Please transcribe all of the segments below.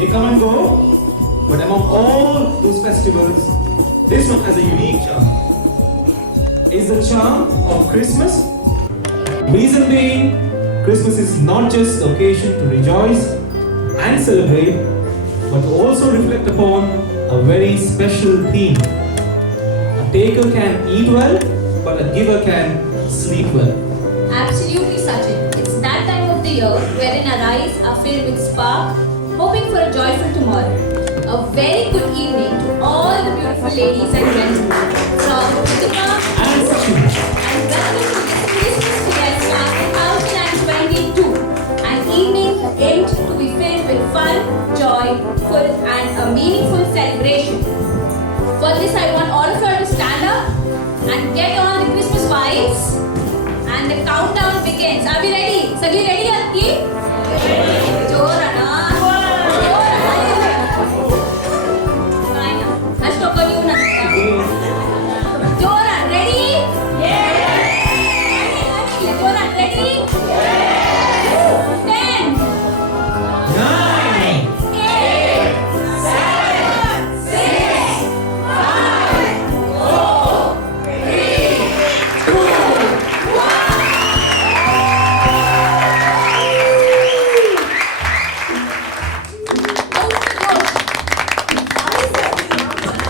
They come and go, but among all those festivals, this one has a unique charm. It's the charm of Christmas. Reason being, Christmas is not just the occasion to rejoice and celebrate, but to also reflect upon a very special theme. A taker can eat well, but a giver can sleep well. Absolutely, Sachin. It's that time of the year wherein our eyes are filled with spark, hoping for a joyful tomorrow. A very good evening to all the beautiful ladies and gentlemen from MUKA And Sachin. and welcome to this Christmas Fiesta 2022. An evening aimed to be filled with fun, joy, full and a meaningful celebration. For this, I want all of you to stand up and get on the Christmas vibes. And the countdown begins. Are we ready? Sagli ready, Akki? Ready. Jorana. Fine. Let's talk on you now. Joran, ready? Yes. Joran, ready? Yes. 10, 9, 8, 7, 6, 5, 4, 3, 2, 1.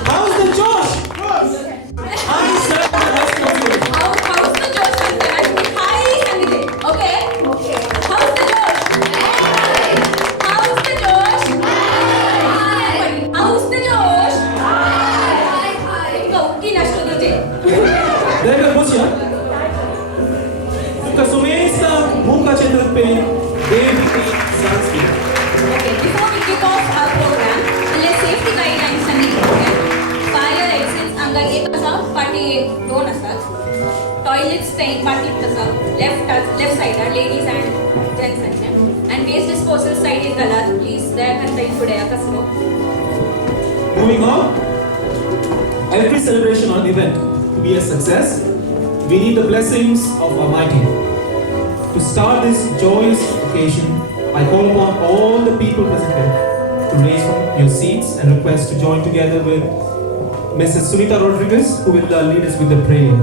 how's the Josh? Hi, sir. How's the How's the Josh? I should be highly candidate. Okay? How's the Josh? How's the Josh? How's the Josh? Ikaw, kinashto dito. Dahil ka po siya? Kasumesa, MUKA channel pe, David Sansky. Okay, before we kick off our program, let's safety guidelines and okay? Fire exits अंगा एक असा पाठी दोन असतात. Toilets पाठी तसा left side ladies and gents साठी. And waste disposal side is गला. Please दया करता ही पुढे कसलो. Moving on, every celebration or event to be a success, we need the blessings of Almighty. To start this joyous occasion, I call upon all the people present here to raise from your seats and request to join together with Mrs. Sunita Rodriguez, who will lead us with the prayer.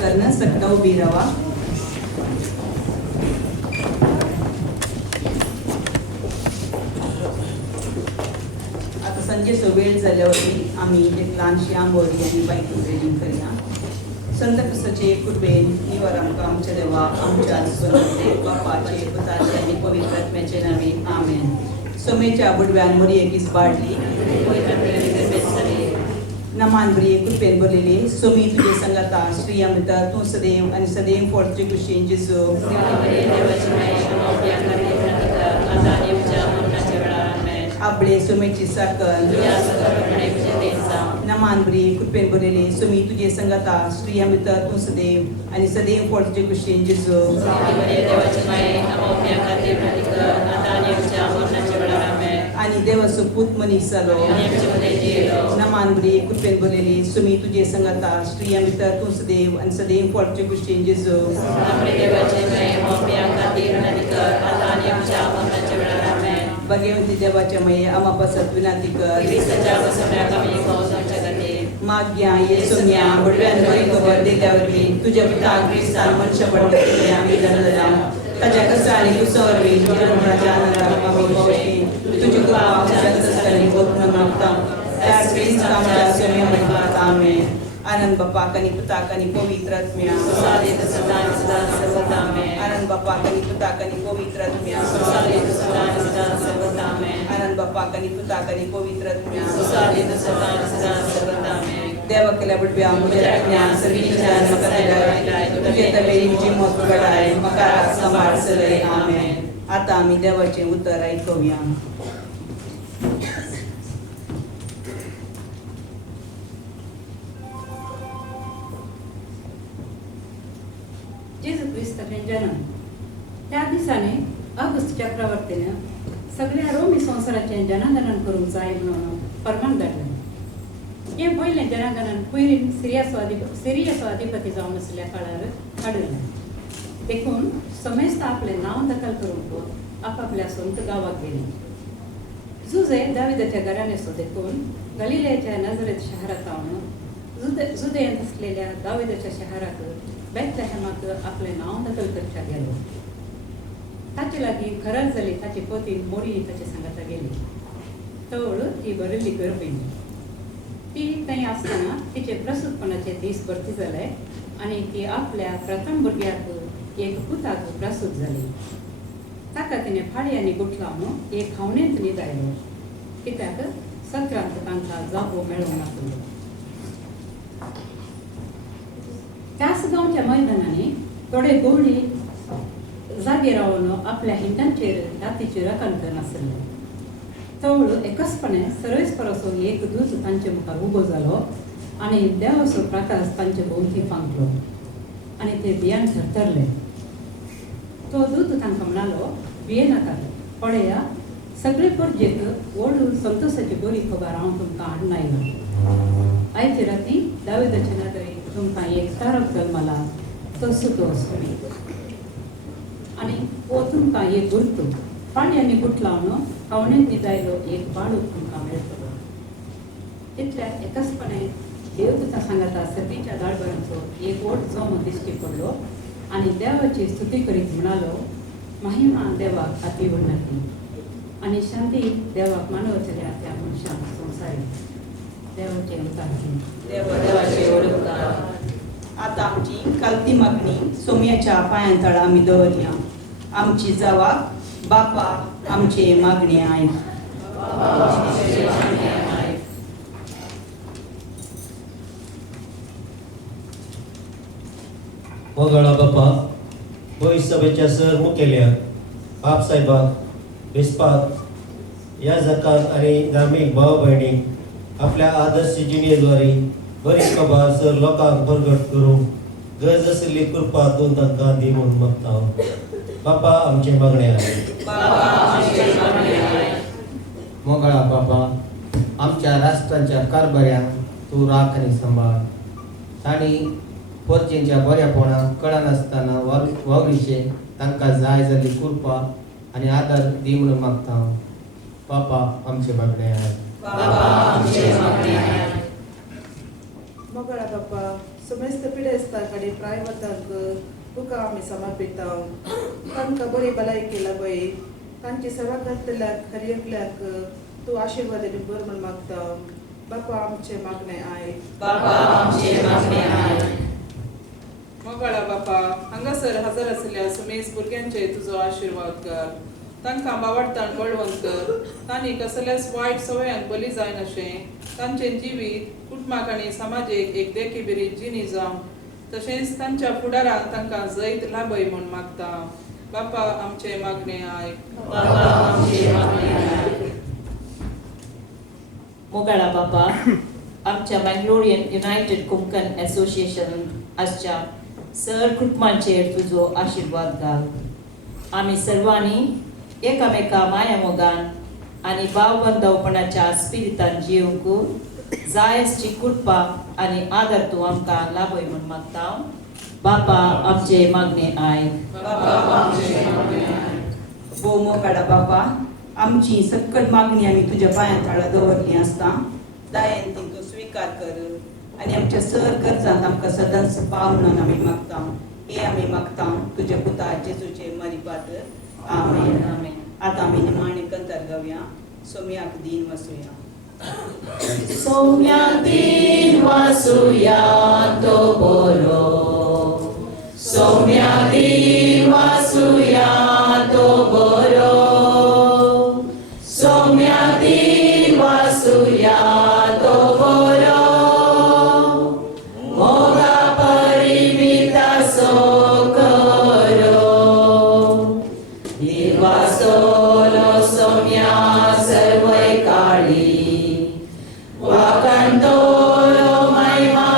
करणं सकता उभी राहा. आता संजेचो वेळ जाल्यावरती आम्ही एक ल्हानशी आंबोरी आनी बायकींग ट्रेनिंग करिया. संत क्रिस्ताचे कुटुंबेन निवार आमकां आमचे देवा आमच्या आजूबाजूचे बापाचे पुताचे आनी पवित्र आत्म्याचे नांवे आमेन. सोमेच्या बुडव्यान मरी एकीस बाळली नमान बरी कृपेन भरलेली सोमी तुझे संगता श्री अमृता तू सदैव आणि सदैव फोडचे कुशीन जेजू आपले सोमेची साकल नमान बरी कृपेन भरलेली सोमी तुझे संगता श्री अमृता तू सदैव आणि सदैव फोडचे कुशीन जेजू आणि देवाचो पूत मनीस जालो नमान बरी कृपेन भरलेली सुमी तुझे संगता श्री अमृता तू सदैव आणि सदैव फोडचे कुशीन जेजू भगवंती देवाच्या मये आमापासत विनंती कर माग्या येसुम्या बुडव्यान बरी खबर दिल्यावरवी तुझ्या पिता ख्रिस्तान मनुष्य पडले आम्ही जन्मला ताज्या कसानी कुसरवी जन्मराजा आम्ही भोवशी तुझी कृपा आमच्या सस्तानी होत मागता त्याच ख्रिस्ता आमच्या सोमे म्हणतात आमेन. आनंद बाप्पा कनी पिता कनी पवित्र आत्म्या सदाले सदा सदा सर्वदा आमेन. आनंद बाप्पा कनी पिता कनी पवित्र आत्म्या सदाले सदा सदा सर्वदा आमेन. आनंद बाप्पा कनी पिता कनी पवित्र आत्म्या सदाले सदा सदा सर्वदा आमेन. देवा केल्या बुडव्या मुझे ज्ञान सभी जान मका दिलाय तुझे तबेरी मुझे मत गडाय मका सांभाळ सगळे आमेन. आता आम्ही देवाचे उत्तर ऐकूया. जेजू ख्रिस्ताचे जन्म त्या दिसाने अगस्त चक्रवर्तीने सगळ्या रोमी संवसाराचें जनगणन करूंक जाय म्हणून फर्मान धाडलें. हे पयलें जनगणन पयलीं सिरियाचो अधिपती जावन आसल्या काळार हाडिल्लें. देखून समेस्त आपलें नांव दखल करूंक आपापल्या संत गांवाक गेलीं. जुजे दाविदाच्या घराण्याचो देखून गलिलेच्या नजरेत शहरांत जुदेंत असलेल्या दाविदाच्या शहराक बेथलेहेमाक आपलें नांव दखल करच्या गेलो. ताचे लागीं खराब जाली ताची पतीन मोरी ताचे सांगाता गेली. तवळ ती बरयल्ली गर्भिणी. ती थंय आसतना तिचे प्रसूतपणाचे दीस भरती जाले आनी ती आपल्या प्रथम भुरग्याक एक पुताक प्रसूत जाली. ताका तिणें फाळी आनी गुठलावन एक खावणेंत न्हिदायलो, कित्याक सत्रांत तांकां जागो मेळूंक नासलो. त्याच गांवच्या मैदानांनी थोडे गवळी जागे रावन आपल्या हिंडांचेर रातीचेर राखण करनासले. तवळ एकसपणे सरयस परसो एक दूत तांचे मुखार उबो जालो आनी देवाचो प्रकाश तांचे भोवती फांकलो आनी ते भियान थरथरले. तो दूत तांकां म्हणालो, भियेनाकात, पळया, सगळे परजेक व्हड संतोशाची बरी खबर हांव तुमकां हाडून आयलां. आयचे राती दाविदाचे नदरेक तुमकां एक तारक जल्मला, तो सुतो सोमी. आनी हो तुमकां एक गुर्तू पाणी आनी गुट लावन खावणेंत न्हिदायलो एक बाळूक तुमकां मेळटलो. तितल्यात एकसपणे देवदूता सांगाता सतीच्या दाळबरांचो एक व्हड जोम दिश्टी पडलो आनी देवाची स्तुती करीत म्हणालो, महिमा देवाक अति उन्नती आनी शांती देवाक मानवचल्या त्या मनशांक संवसारी. देवाचे देवाचे ओळखता. आता आमची कालती मागणी सोम्याच्या पांयां तळा आमी दवरया. आमची जावा बापा आमचे मागणे आयक. मंगळा बापा, गोंय सभेच्या सर मुखेल्याक, आपसाहेबाक, बिस्पाक, या जकात आनी धार्मीक भाव भयणीक आपल्या आदर्श जिणेद्वारे बरी खबर सर लोकांक प्रगट करूंक गरज आशिल्ली कृपा तूं तांकां दी म्हूण मागता. बापा आमचे मागणे आयक. मंगळा बापा, आमच्या राष्ट्रांच्या कारभाऱ्यांक तूं राख आनी सांबाळ. तांणी परजेंच्या बऱ्यापणाक कळनासतना वावरिशे तांकां जाय जाल्ली कृपा आनी आदार दी म्हणून मागता. बापा आमचे मागणे आयक. मंगळा बापा, समेस्त पिडेस्ता कडेन प्रायवतांक तुका आमी समर्पिता. तांकां बरी भलायकी लाबय, तांची सेवा करतल्याक खरी एकल्याक तूं आशिर्वाद आनी बर म्हूण मागता. बापा आमचे मागणे आयक. मंगळा बापा, हांगासर हजर आसलेल्या सुमेज भुरग्यांचे तुजो आशिर्वाद कर. तांकां बावडताण बळवंत कर. तांणी कसल्याच वायट सवयांक बली जायनाशें तांचें जिवीत कुटुंबाक आनी समाजीक एक देखी बरी जिणी जावं. तशेंच तांच्या फुडाराक तांकां जैत लाभय म्हूण मागता. बापा आमचे मागणे आयक. मोगाळा बापा, आमच्या मँगलोरियन युनायटेड कोंकण असोसिएशन आसच्या सर कुटुंबांचेर तुजो आशिर्वाद घाल. आमी सर्वांनी एकामेका माया मोगान आनी भावबंधवपणाच्या स्पिरितान जिवंक जाय आसची कृपा आनी आदर तूं आमकां लाभय म्हूण मागता. बापा आमचे मागणे आयक. भोव मोगाळा बापा, आमची सक्कट मागणी आमी तुज्या पांयां तळा दवरली आसता. दायेन तिंका स्विकार कर आनी आमच्या सर कर्जांत आमकां सदांच पाव म्हणून आमी मागता. हे आमी मागता तुज्या पुता जेजूचे मरिपात. आमेन. आमेन. आतां आमी निमाणे कंतर गावया. सोम्याक दीन वासुया. सोम्याक दीन वासुया तो बरो. सोम्याक दीन वासुया तो बरो. सोम्याक दीन वासुया तो बरो. मोगा परिमिता सो करो. निर्वासोलो सोम्या सर्वै काळी. वाकंतोलो महिमा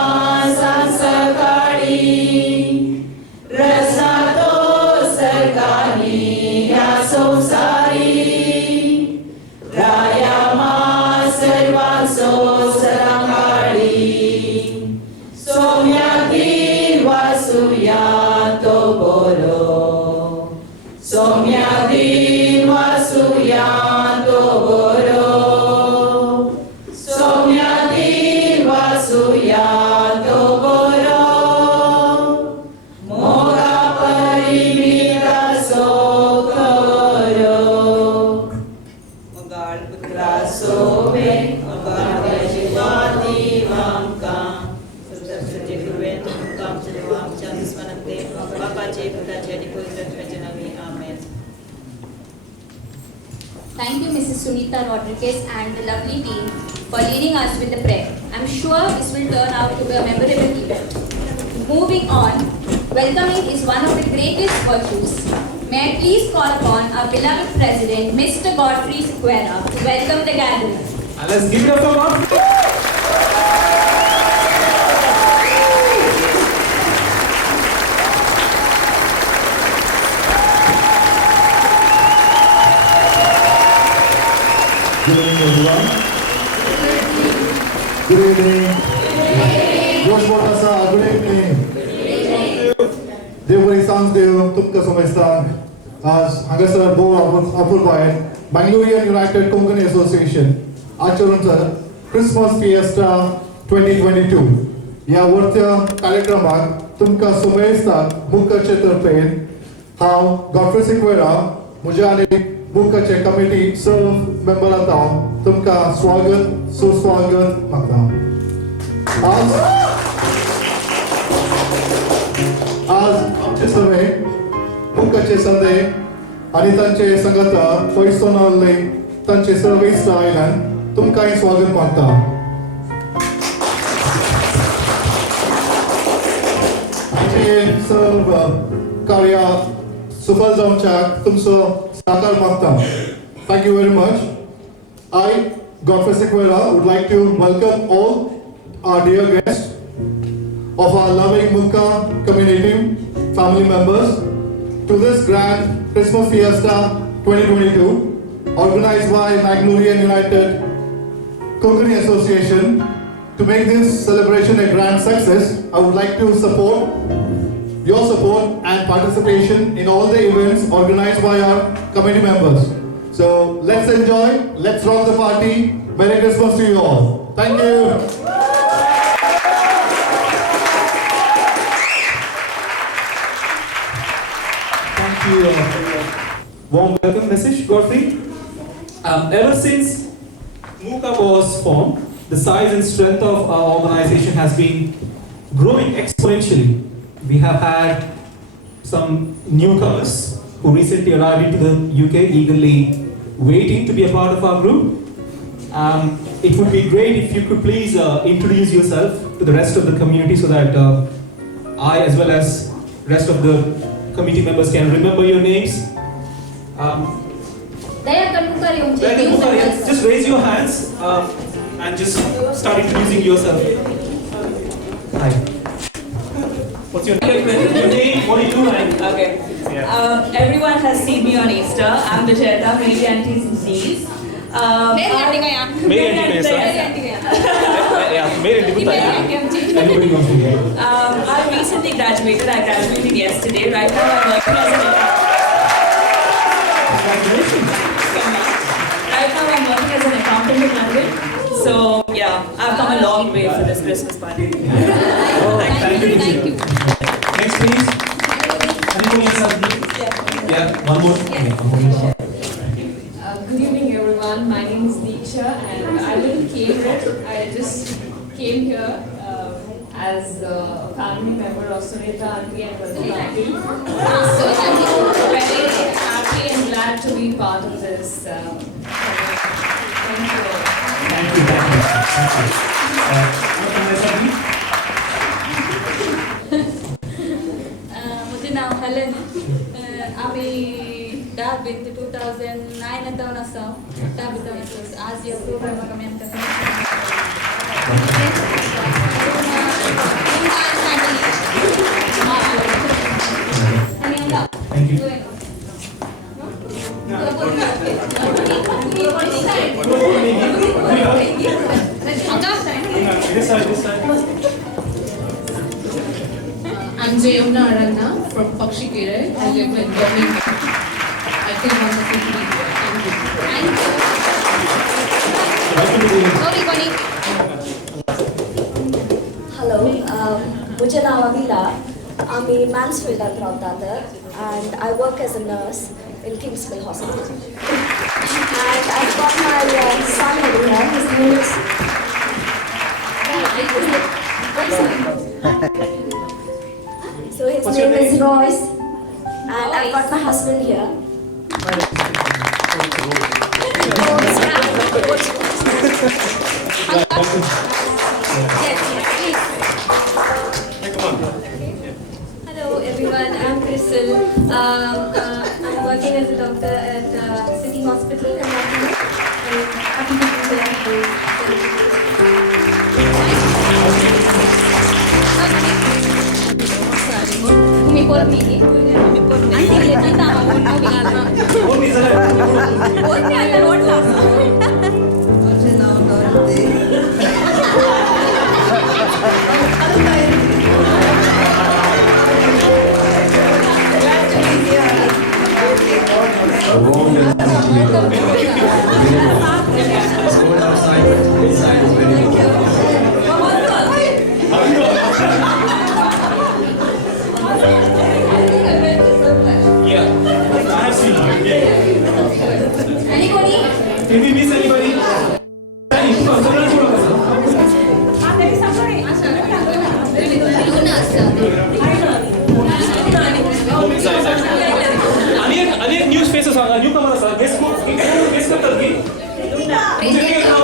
Thank you, Mrs. Sunita Rodriguez and the lovely team for leading us with the prayer. I'm sure this will turn out to be a memorable event. Moving on, welcoming is one of the greatest virtues. May I please call upon our beloved President, Mr. Godfrey Sequeira, to welcome the gatherers. And let's give it up for Godfrey. Good evening, everyone. Good evening. जोश मोठा सा good evening. देव बरी सांग देव तुमका समजतां आज हांगासर भोव अपूर्वायन Mangalorean United Konkani Association आचरणचा Christmas Fiesta 2022 या वर्त्या कार्यक्रमाक तुमका समजतां मुकाचे तर्फेन हांव गॉडफ्रे सिक्वेरा म्हज्या आनी मुकाचे कमिटी सर्व मेंबरां हांव तुमका स्वागत सुस्वागत मागता. आज आमचे सगळे मुकाचे संदे आनी तांचे संगत पयसोन आसले तांचे सर्व इश्ट आयल्यान तुमकांय स्वागत मागता. आमचे सर्व कार्य सफल जावच्याक तुमचो सहकार मागता. Thank you very much. I, Godfrey Sequeira, would like to welcome all our dear guests of our loving MUKA community, family members, to this grand Christmas Fiesta 2022, organized by Mangalorean United Konkani Association. To make this celebration a grand success, I would like to support your support and participation in all the events organized by our committee members. So let's enjoy, let's rock the party. Merry Christmas to you all. Thank you. Thank you for your warm welcome message, Godfrey. Ever since MUKA was formed, the size and strength of our organization has been growing exponentially. We have had some newcomers who recently arrived into the UK, eagerly waiting to be a part of our group. It would be great if you could please introduce yourself to the rest of the community so that I, as well as rest of the committee members, can remember your names. Just raise your hands and just start introducing yourself. Hi. What's your name? Your name, what do you do? Okay. Yeah. Everyone has seen me on Easter. I'm the Jeta, Mary Aunties and Knees. Mary auntie sir. Yeah, Mary auntie. Everybody wants to hear. I recently graduated. I graduated yesterday. Right now I'm working as an Congratulations. Right now I'm working as an accountant in London. So yeah, I've come a long way for this Christmas party. Thank you. Next, please. Anybody else? Yeah, one more. Good evening, everyone. My name is Deeksha, and I didn't came here. I just came here as a family member of Sunita Auntie and Radha Auntie. So I'm very happy and glad to be part of this. Thank you. Thank you. मुझे नाव हलन आम्ही 2009 येतावन आसा आज या प्रोग्रामाक आमी आमकां Thank you. I'm Jayamna Arana from Pakshikere. I live in Birmingham. I feel wonderful to be here. Thank you. Hello, मुझे नाव अमिला. I'm in Mansfield and I work as a nurse in Kingsmill Hospital. And I've got my son over here. His name is. So his name is Royce, and I've got my husband here. Hello everyone, I'm Crystal. I'm working as a doctor at City Hospital in Nottingham. I'm happy to be here. Umi por mini. Anti le tanta amor bilang. Oh ni alla rotla. A warm welcome to you. It's cold outside, but inside is very warm. Yeah, I have seen you. Yeah. Anybody? Did we miss anybody? अनेक news faces new कमर sir guest करतात की मुझे काय नाव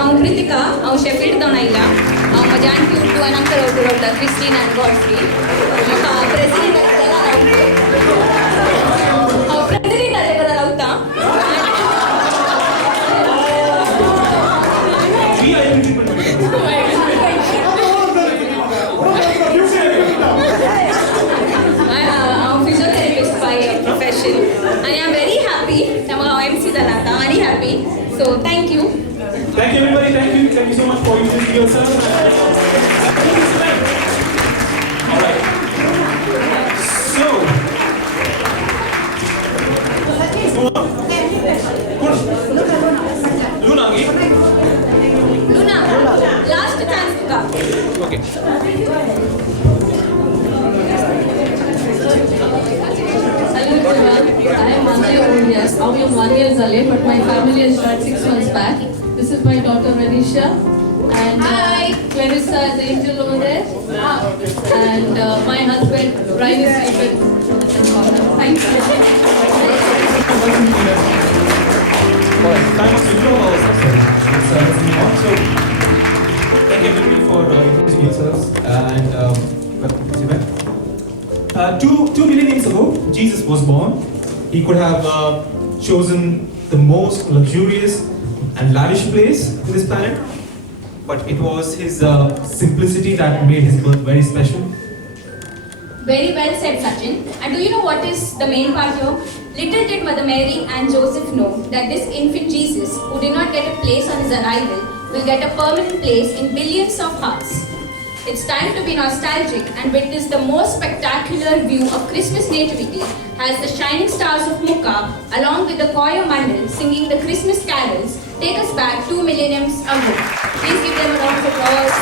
I'm Kritika. I'm Sheffield Donaila. I'm a giant cute to an uncle of the Christine and Godfrey. I'm president of the I'm physiotherapist by profession. And I'm very happy. I'm very happy. So thank you. Thank you everybody, thank you so much for introducing yourself. Alright. So Luna, last chance ka. Okay. Hello everyone, I am Mangalorean. I'll be 1 year old, but my family has died 6 months back. This is my daughter Radisha and Clarissa is the angel over there. And my husband Brian is sleeping in the corner. Thank you. Time to know ourselves. Let's move on. So, thank you everybody for introducing yourselves. And two millenniums ago, Jesus was born. He could have chosen the most luxurious and lavish place in this planet, but it was his simplicity that made his birth very special. Very well said, Sachin. And do you know what is the main part here? Little did Mother Mary and Joseph know that this infant Jesus, who did not get a place on his arrival, will get a permanent place in billions of hearts. It's time to be nostalgic and witness the most spectacular view of Christmas nativity as the shining stars of MUKA, along with the choir mandal singing the Christmas carols, take us back 2 millenniums ago. Please give them a round of applause.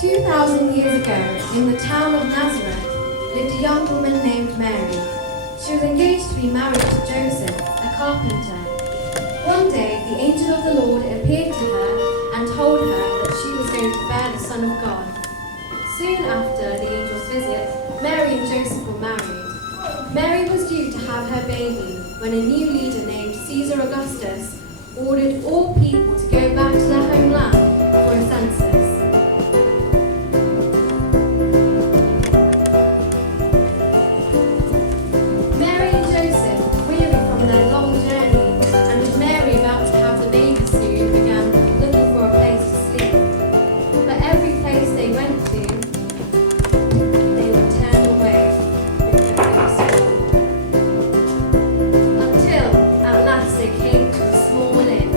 2,000 years ago, in the town of Nazareth, lived a young woman named Mary. She was engaged to be married to Joseph, a carpenter. One day, the angel of the Lord appeared to her and told her that she was going to bear the Son of God. Soon after the angel's visit, Mary and Joseph were married. Mary was due to have her baby when a new leader named Caesar Augustus ordered all people to go back to their homeland for a census. Mary and Joseph, weary from their long journey, and with Mary about to have the baby soon, began looking for a place to sleep. But every place they went to, they were turned away because it was full. Until, at last, they came to a small inn.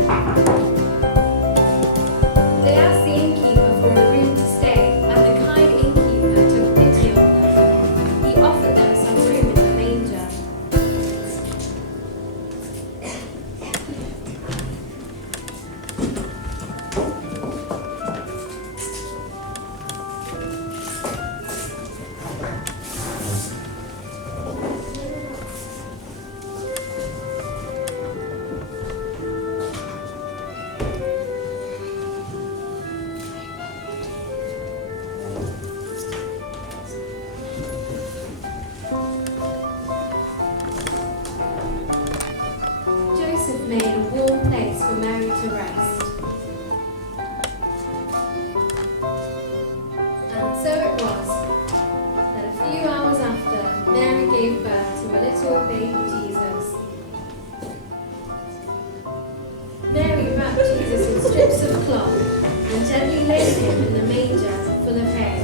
They asked the innkeeper for a room to stay, and the kind innkeeper took pity on them. He offered them some room in the manger. Joseph made a warm place for Mary to rest. And so it was that a few hours after, Mary gave birth to a little baby Jesus. Mary wrapped Jesus in strips of cloth and gently laid him in the manger full of hay.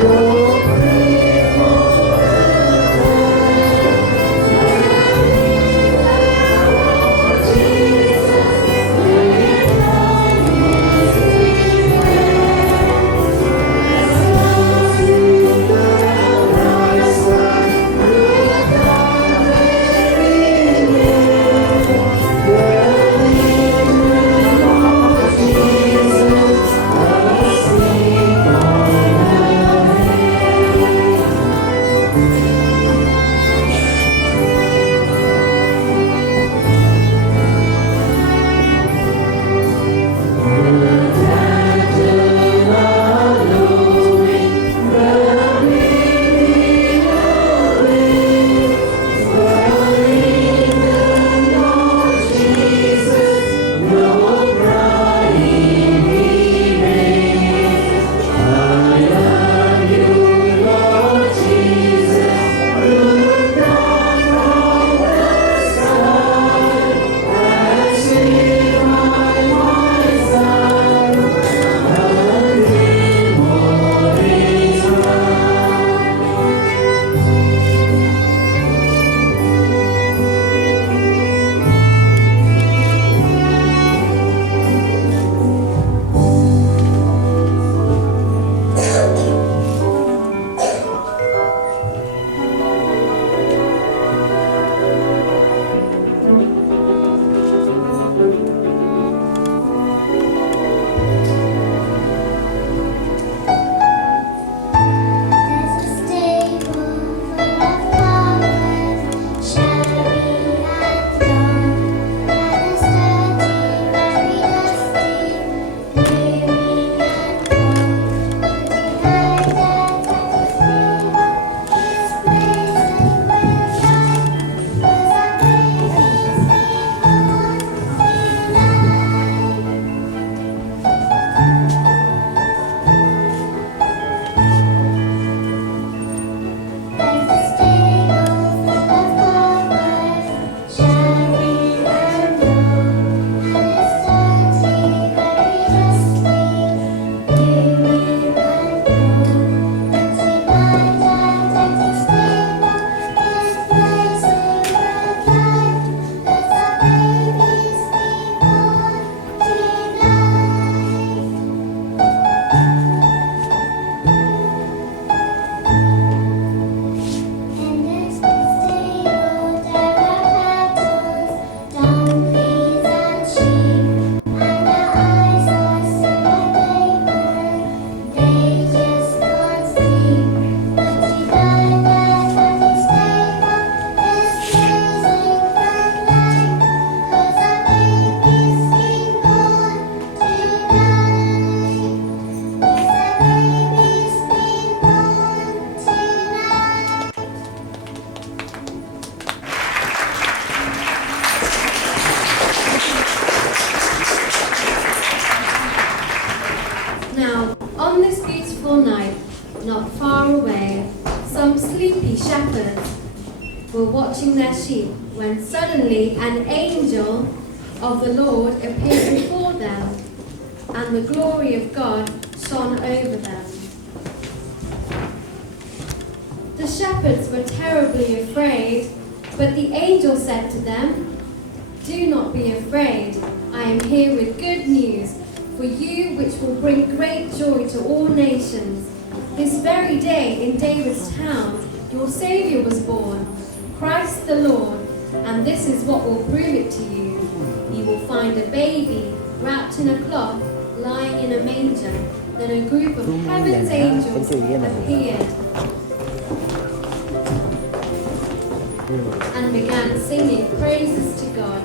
Your shepherds were watching their sheep when suddenly an angel of the Lord appeared before them, and the glory of God shone over them. The shepherds were terribly afraid, but the angel said to them, "Do not be afraid. I am here with good news for you, which will bring great joy to all nations. This very day in David's town, your Saviour was born, Christ the Lord, and this is what will prove it to you. You will find a baby wrapped in a cloth, lying in a manger." Then a group of heaven's angels appeared and began singing praises to God.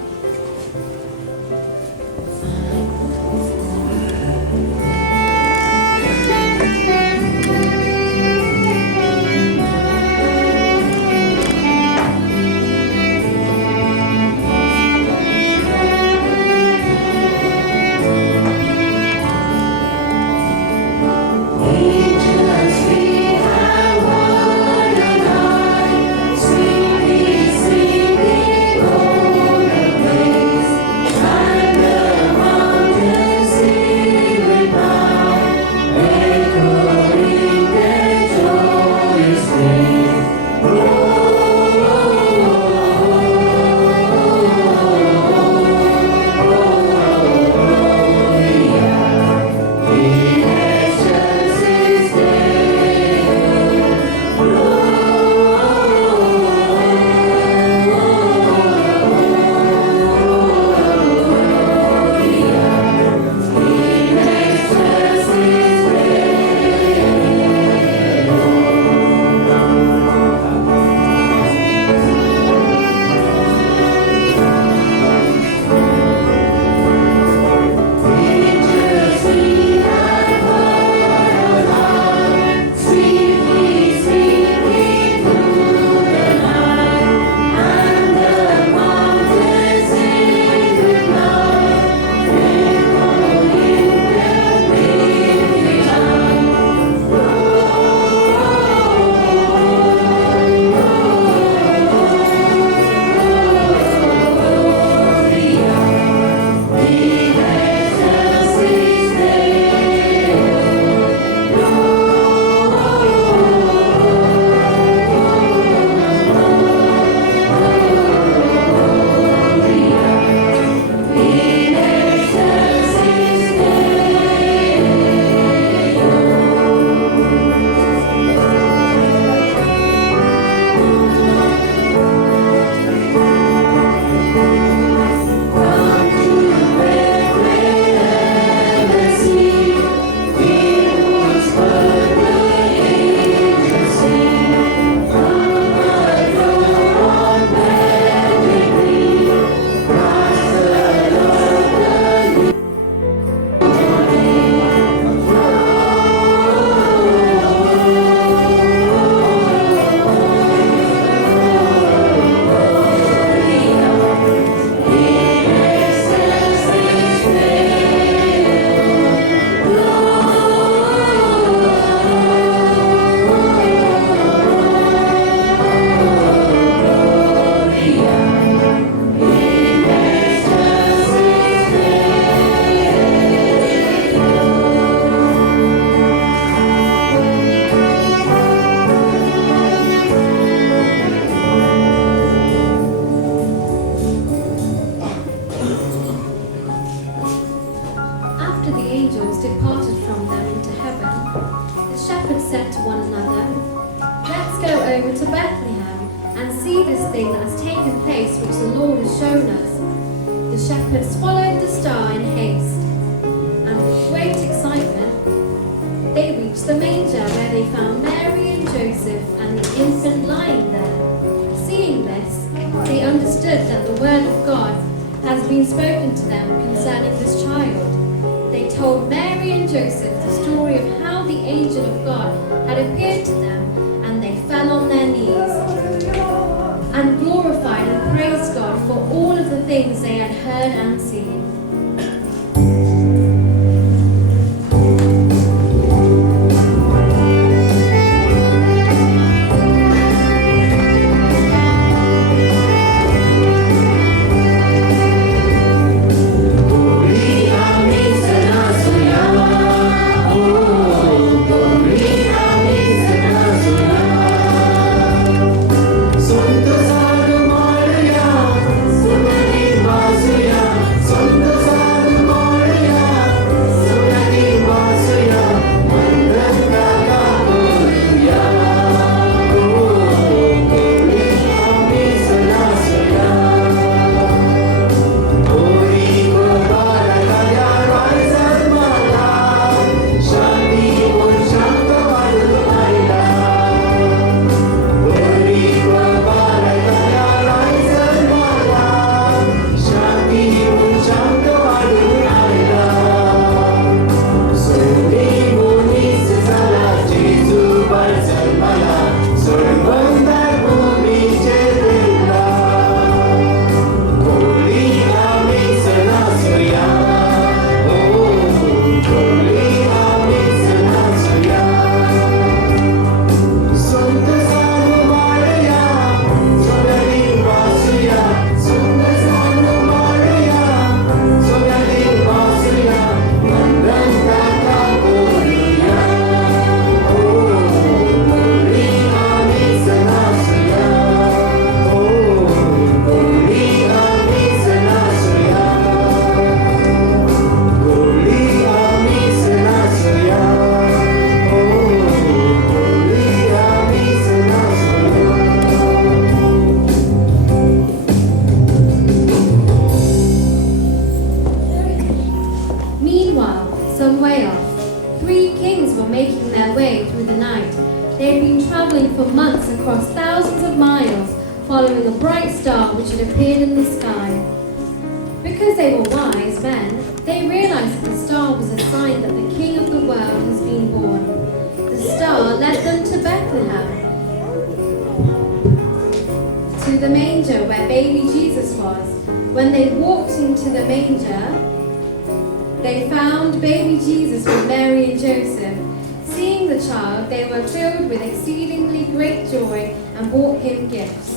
Shepherds followed the star in haste, and with great excitement they reached the manger where they found Mary and Joseph and the infant lying there. Seeing this, they understood that the word of God has been spoken to them concerning this child. They told Mary and Joseph the story of how the angel of God had appeared to them, and they fell on their knees and glorified and praised God for all of the things they had heard and seen. way off. 3 kings were making their way through the night. They had been traveling for months across thousands of miles, following a bright star which had appeared in the sky. Because they were wise men, they realized that the star was a sign that the King of the world has been born. The star led them to Bethlehem, to the manger where baby Jesus was. When they walked into the manger, they found baby Jesus with Mary and Joseph. Seeing the child, they were filled with exceedingly great joy and brought him gifts.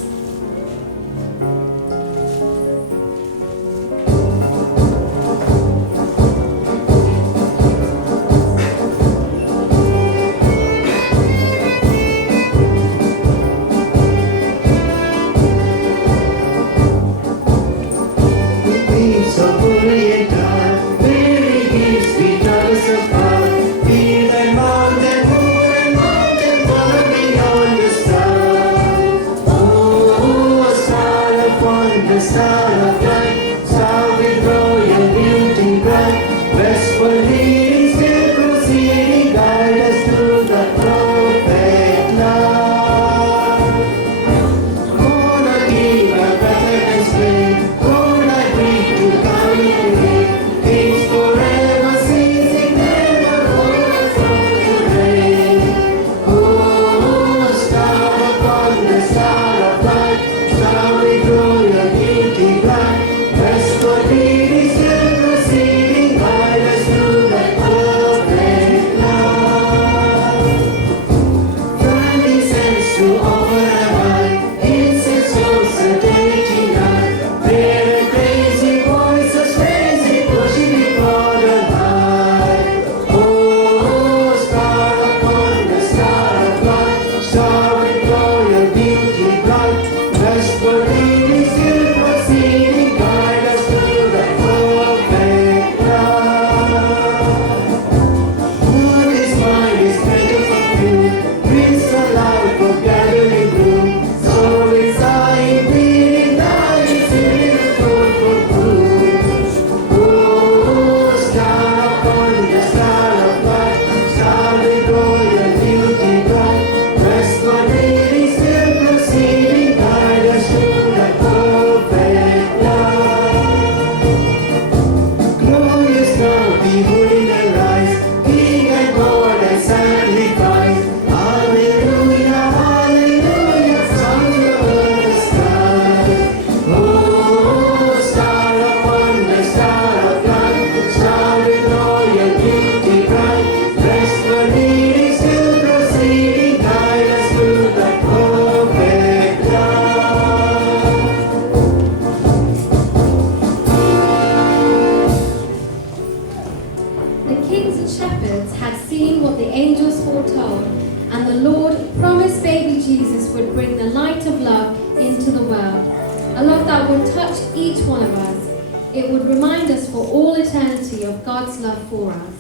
It would remind us for all eternity of God's love for us.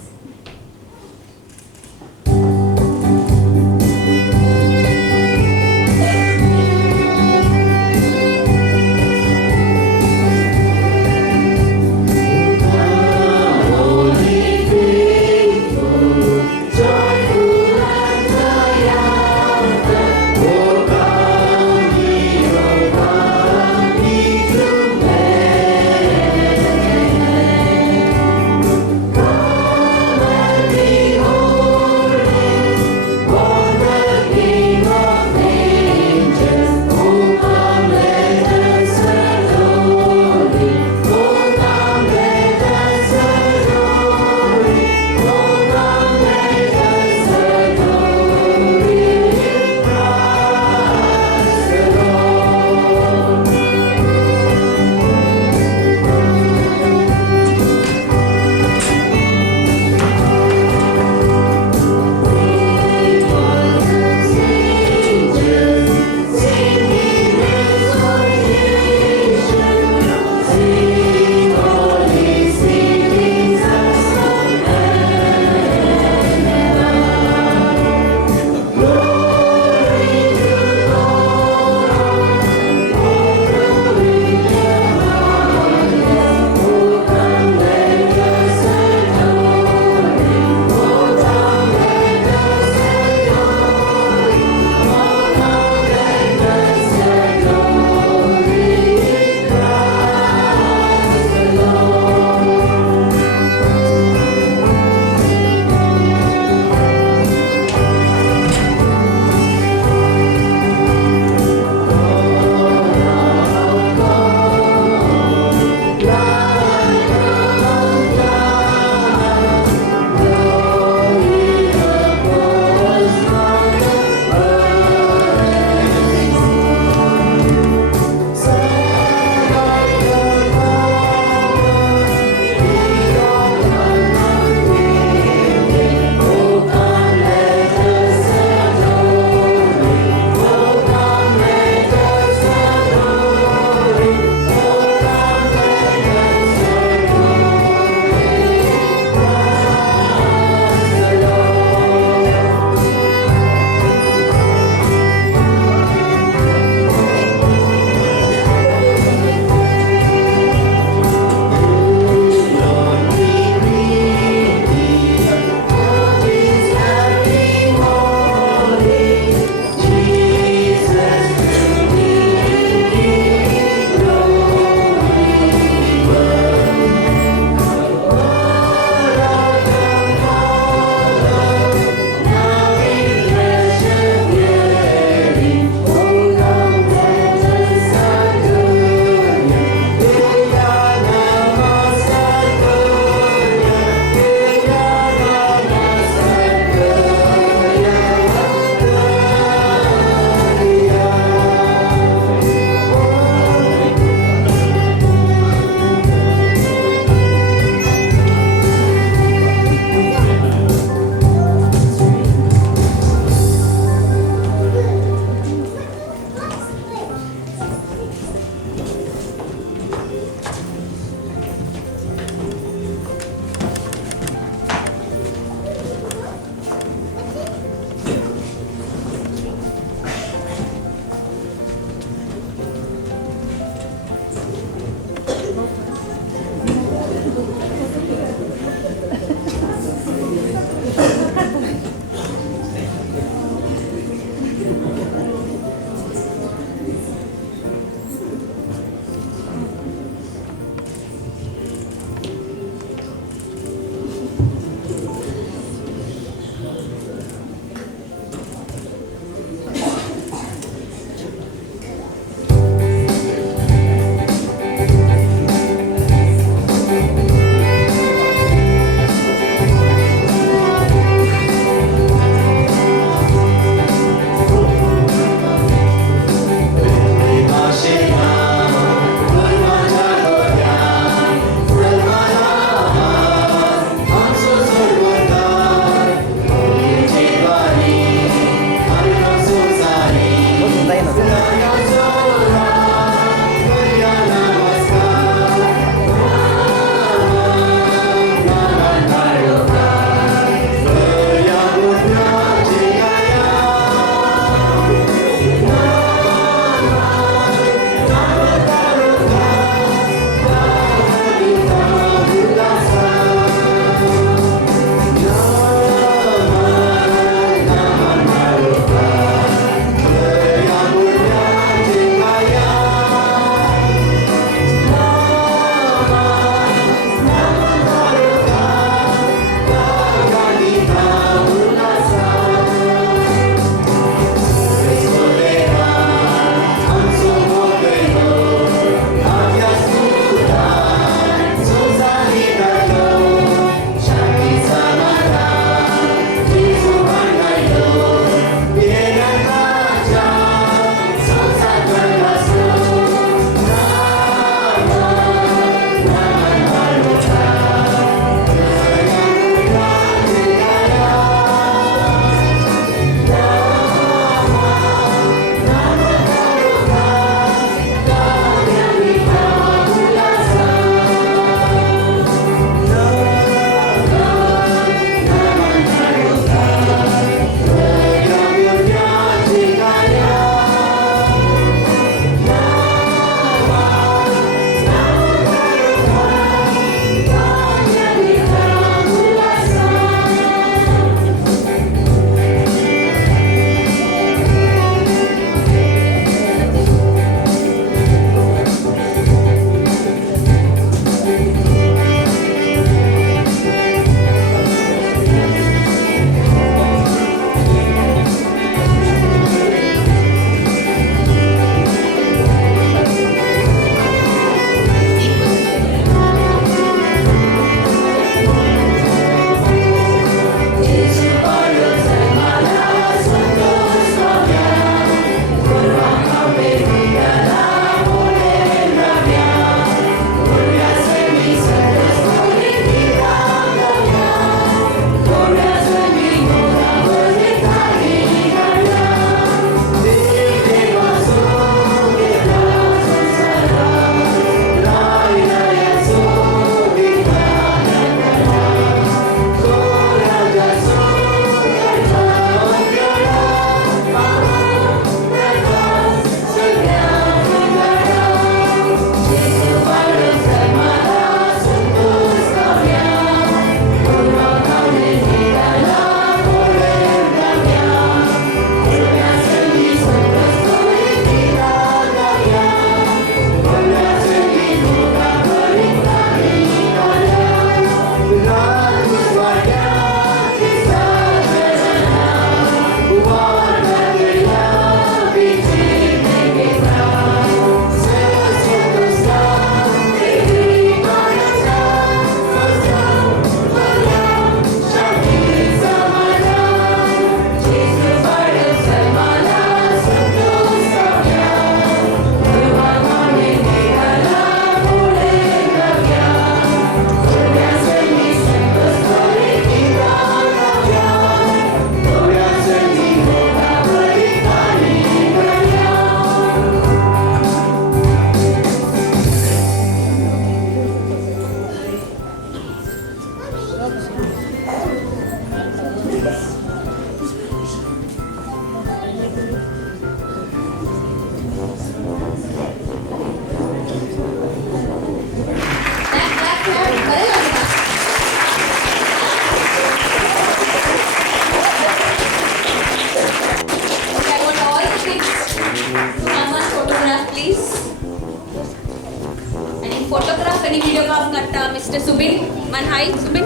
Konkani videograph katta Mr. Subin. Man hi Subin.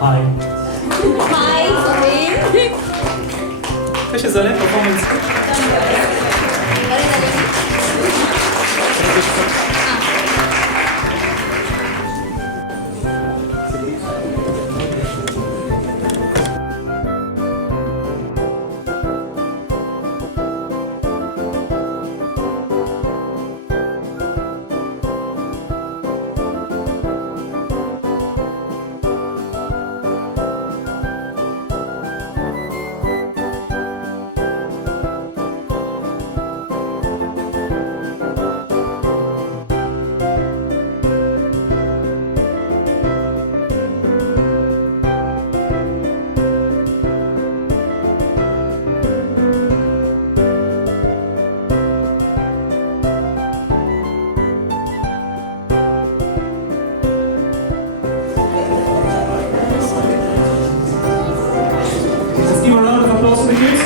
Hi. Hi Subin. कशी झाले performance? Give a round of applause for the kids.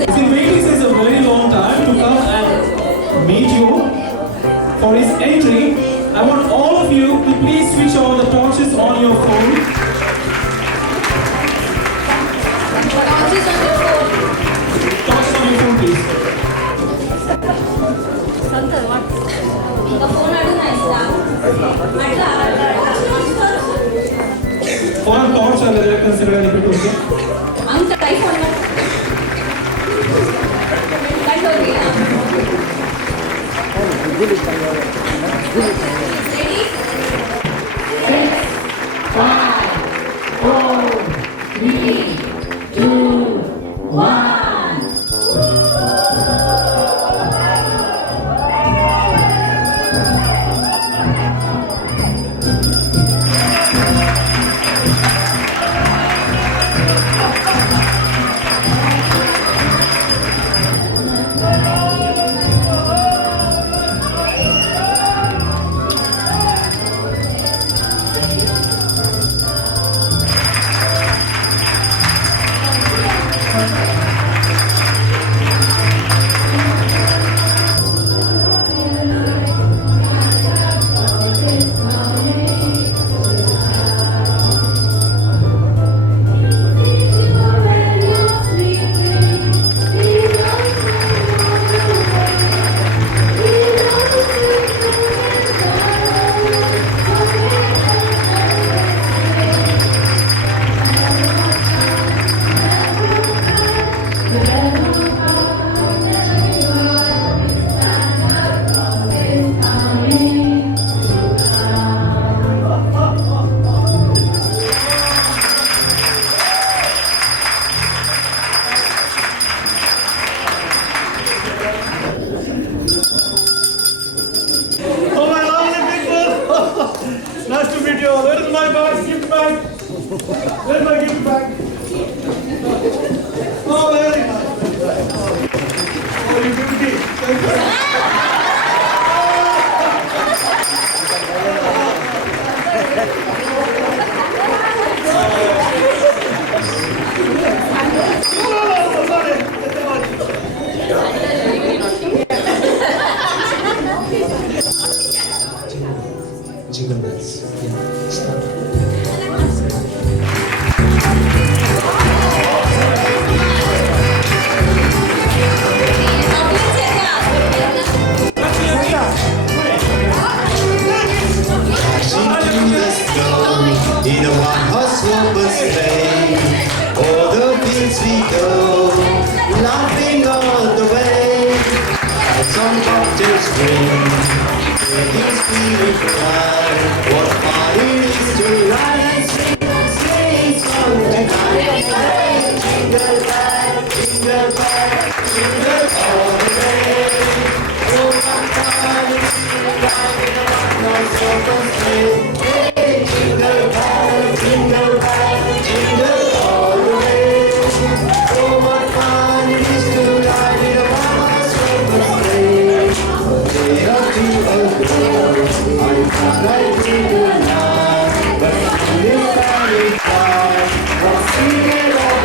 He's been waiting since a very long time to come and meet you for his entry. I want all of you to please switch on the torches on your phone. Torches on your phone. Torches on your phone, please. The phone adu naista. Phone torch alladre consider anipittu. Anta iPhone ma. Ready? Where's my gift bag? Oh, very nice. Oh, you beauty. Thank Jingle bells. Yeah. Start. In a one-horse open sleigh, o'er the fields we go, laughing all the way. As some cocktails ring, making spirit fly. What fun it is to ride and sing a sleighing song tonight. Jingle bell, jingle bell, jingle all the way. Oh, what fun it is to ride in a one-horse open sleigh. Jingle bell, jingle bell, jingle all the way. Oh, what fun it is to ride in a one-horse open sleigh. A day or two ago, I thought I'd be the night, but this time it's far. Was singing all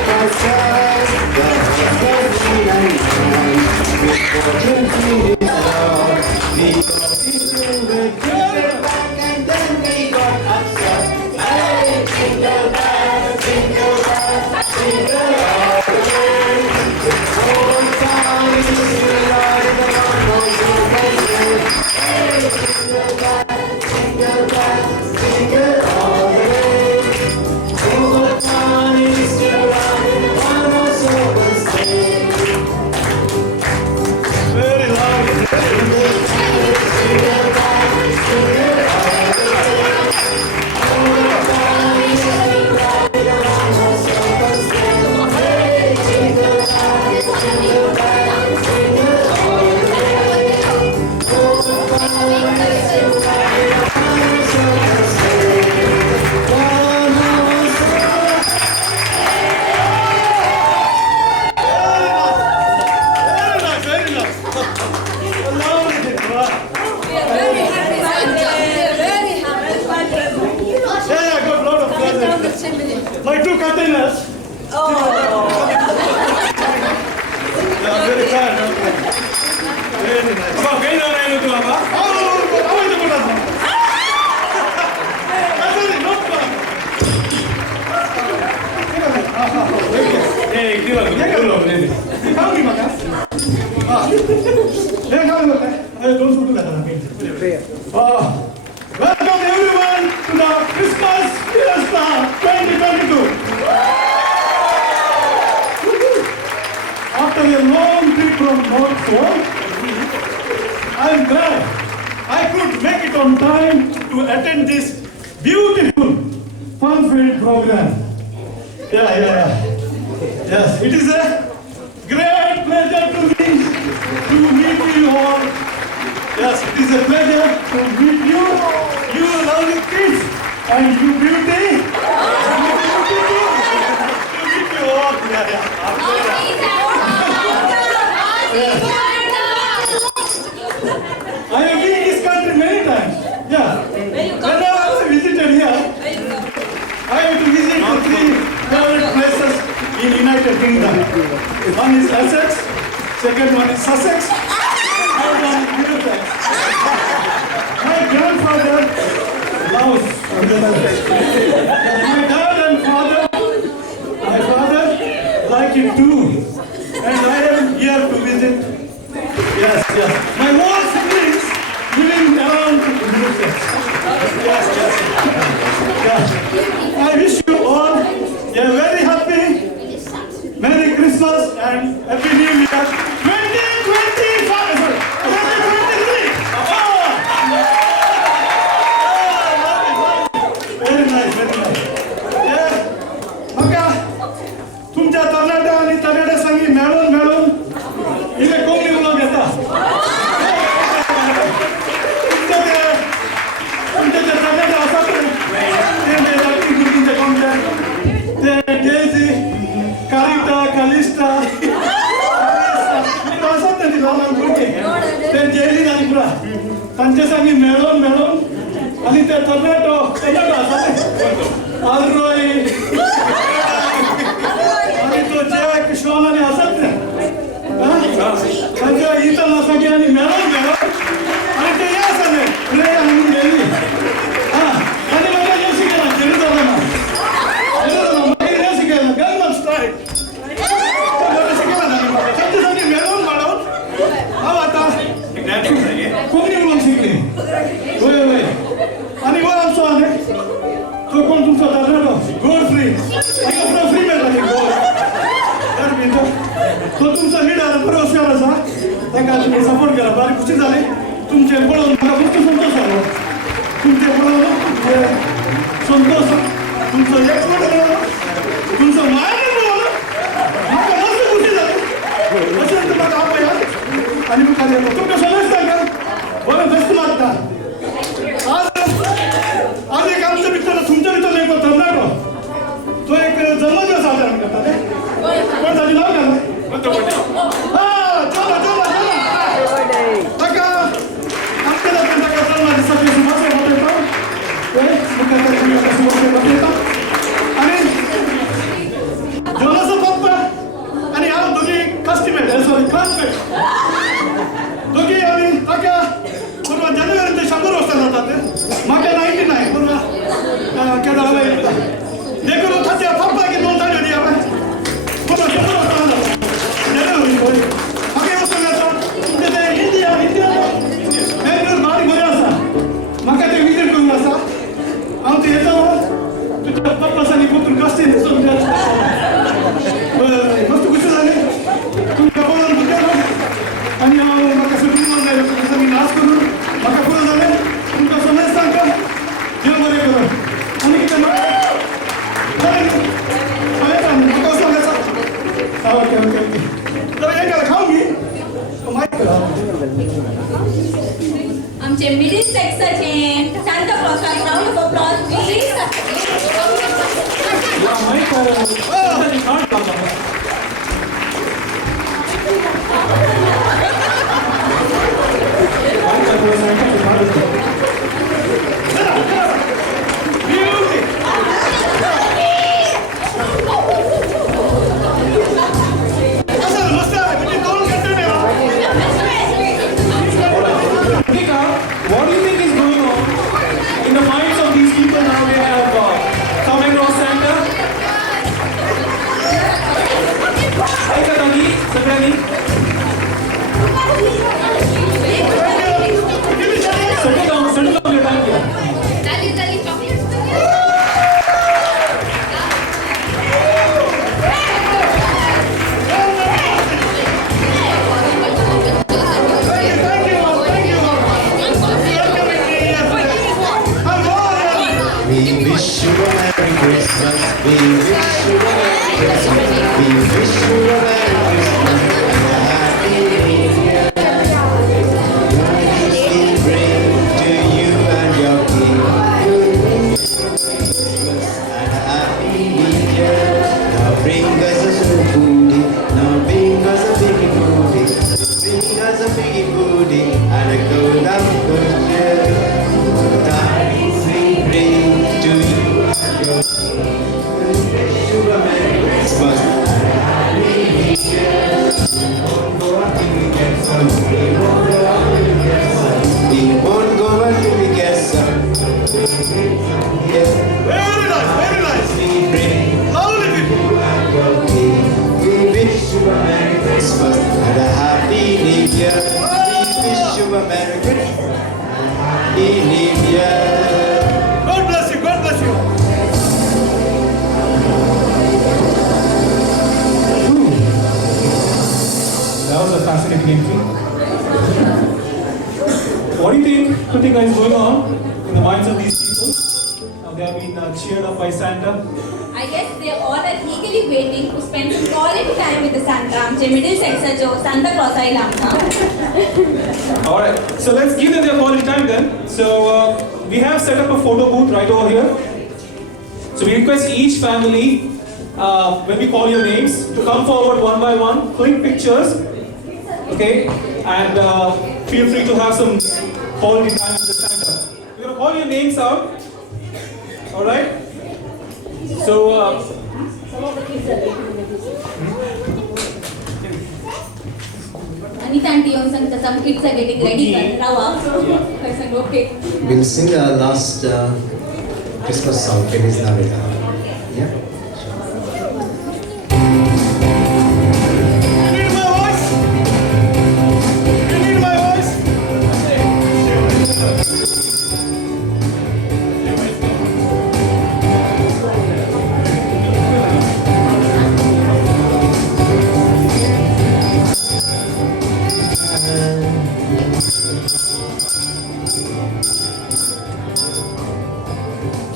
My 2 containers. Oh. Yeah, I'm very tired. Very nice. Abba, where are you to Abba? Oh, how is the good Abba? Hey, give us. How many Makas? Hey, how many Makas? I don't do that. Welcome everyone to the Christmas Fiesta 2022. After a long trip from North Shore, I am glad I could make it on time to attend this beautiful, fun-filled program. Yeah. Yes, it is a great pleasure to meet you all. Yes, it is a pleasure to meet you, you lovely kids, and you beauty. To meet you all. I have been in this country many times. Yeah. Whenever I visited here, I have to visit the 3 favorite places in United Kingdom. One is Essex, second one is Sussex, third one is Middlesex. My grandfather loves Middlesex. My dad and my father like it too. And I am here to visit. Yes. My more siblings living around Middlesex. Yes. I wish you all a very happy Merry Christmas and Happy New Year 2025! 2023! Very nice. Yeah. MUKA, तुमच्या तरणाट्या आणि तरणाट्या संगी मिळून इथे कोणी मुलं घेता तुमच्या जे तरणाट्या असतात ते कॉन्टॅक्ट ते डेझी Carita, Calista, असतात ना ती लहान मुलगी ते जेली झाली पुरा त्यांच्या संगी मिळून आणि ते टोमॅटो असतात आलरोई आणि तो जॅक शॉन आणि असतात ना त्यांच्या इथं संगी आणि मिळून आणि ते या सगळे रे आणि जेली आणि मला यशी गेला जेली झाला ना Gangnam Style. कोणी बोलून शिकले होय आणि वर आमचं आहे तो कोण तुमचा दादा गोल्ड फ्री फ्री मिळाला गोल्ड तो तुमचा लीड आला बरोबर हुशार असा त्यांना तुम्ही सपोर्ट केला बारी खुशी झाली तुमचे पळवून मला खूप संतोष झाला तुमचे पळवून संतोष तुमचं एक तुमचं मायाने बोलवलं मला मस्त खुशी झाली असेल तर बघा आपण आणि मग काय तुमच्या समजता का बरं बेस्ट लागता आज एक आमच्या मित्र तुमच्या मित्र एक होता तो एक जन्मदिवस साजरा करतात पण त्याचे नाव काय आपल्याला जन्मदिवसाचे शुभाशय होत येतो आणि जोनाचा पप्पा जास्त आहे मस्त खुश झाले तुमच्या बोलून आणि म्हाका सुटून जाय मी नाच करून म्हाका पुरो जालें तुमकां समज तांकां देव बरें करूं आनी कितें म्हाका सांगायचं ओके ओके ओके तर हे केलं खाऊ मी माहीत करा आमचे मिडिल सेक्साचे सांता क्लॉसाक round of applause please What do you think is going on in the minds of these people now? They have come across Santa. Hi, Konkani, Sakrani. Settle down, your time here. We wish you a Merry Christmas. We wish you a Merry Christmas. We wish you a Merry Christmas and a Happy New Year. Peace we bring to you and your King. Christmas and a Happy New Year. Now bring us a booty. Now bring us a biggie booty. Bring us a biggie booty and a gold up good year. Tidings we bring to you and your wish you a Merry Christmas and a Happy New Year. We won't go until we get some. We won't go until we get some. We won't go until we get some. Yeah. Very nice, very nice. We bring lovely people you and your King. We wish you a Merry Christmas and a Happy New Year. We wish you a Merry Christmas and a Happy New Year. God bless you, God bless you. That was a fascinating entry. What do you think, Kritika, is going on in the minds of these people? Now they have been cheered up by Santa. I guess they all are eagerly waiting to spend some quality time with the Santa. आमचे middle section जो Santa Claus आयला आमकां. All right, so let's give them their quality time then. So we have set up a photo booth right over here. So we request each family, when we call your names, to come forward one by one, click pictures, okay, and feel free to have some quality time with the Santa. We're gonna call your names out. All right. So. Some of the kids are waiting. Anita auntie येऊन सांगता some kids are getting ready. Rawa. I said okay. We'll sing our last Christmas song, Feliz Navidad. Yeah? You need my voice? You need my voice?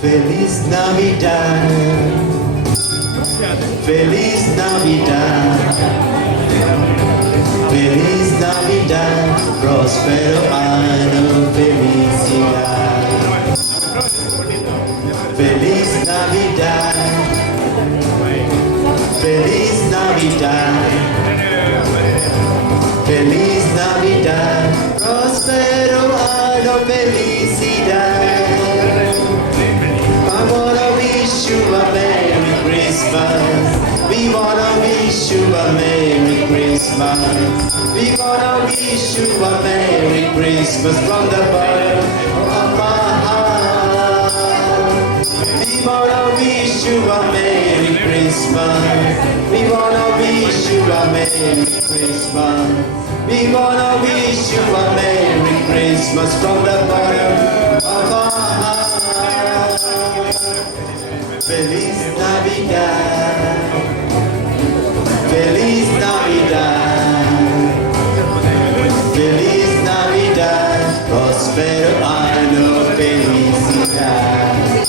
Feliz Navidad. Feliz Navidad. Feliz Navidad. Prospero año, felicidad. Feliz Navidad. Feliz Navidad. Feliz Navidad. Prospero año, felicidad. I wanna wish you a Merry Christmas. We wanna wish you a Merry Christmas. We wanna wish you a Merry Christmas from the bottom of my heart. We wanna wish you a Merry Christmas. We wanna wish you a Merry Christmas. We wanna wish you a Merry Christmas from the bottom of our heart. Feliz Navidad. Feliz Navidad. Feliz Navidad. Prospero año, felicidad.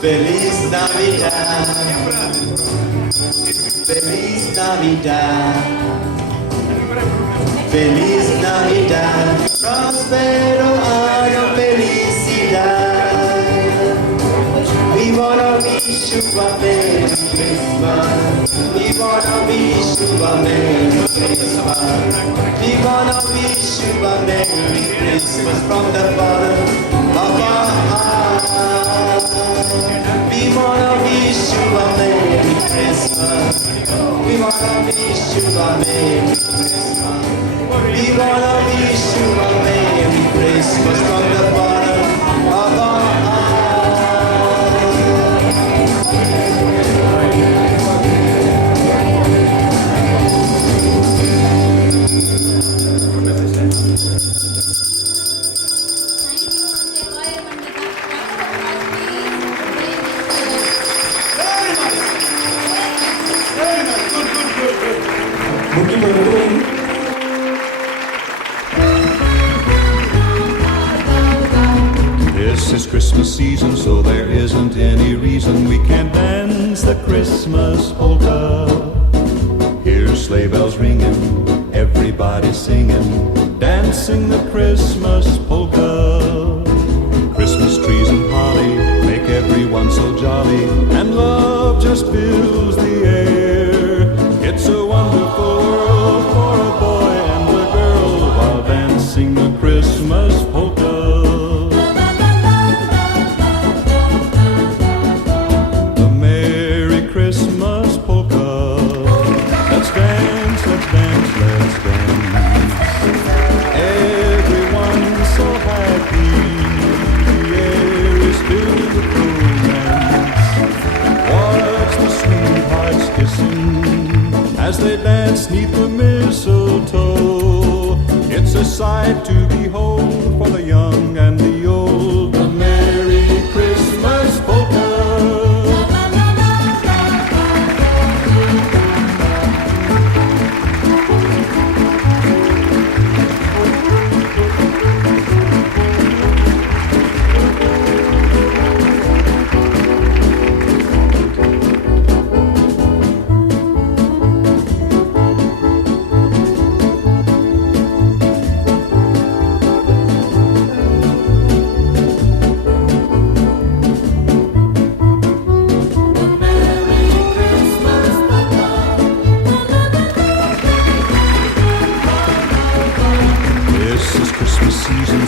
Feliz Navidad. Feliz Navidad. Feliz Navidad. Prospero año, felicidad. We wanna wish you a Merry Christmas. We wanna wish you a Merry Christmas. We wanna wish you a Merry Christmas from the bottom of our heart. We wanna wish you a Merry Christmas. We wanna wish you a Merry Christmas. We wanna wish you a Merry Christmas from the bottom of our heart. This is Christmas season, so there isn't any reason we can't dance the Christmas polka. Here's sleigh bells ringing, everybody singing, dancing the Christmas polka. Christmas trees and holly make everyone so jolly, and love just fills the air. It's a wonderful world for a boy and a girl while dancing the Christmas polka. The Merry Christmas polka. Let's dance, let's dance, let's dance. Everyone's so happy. The air is filled with romance. Watch the sweethearts kissing as they dance 'neath the mistletoe. It's a sight to behold for the young and the old. The Merry Christmas polka.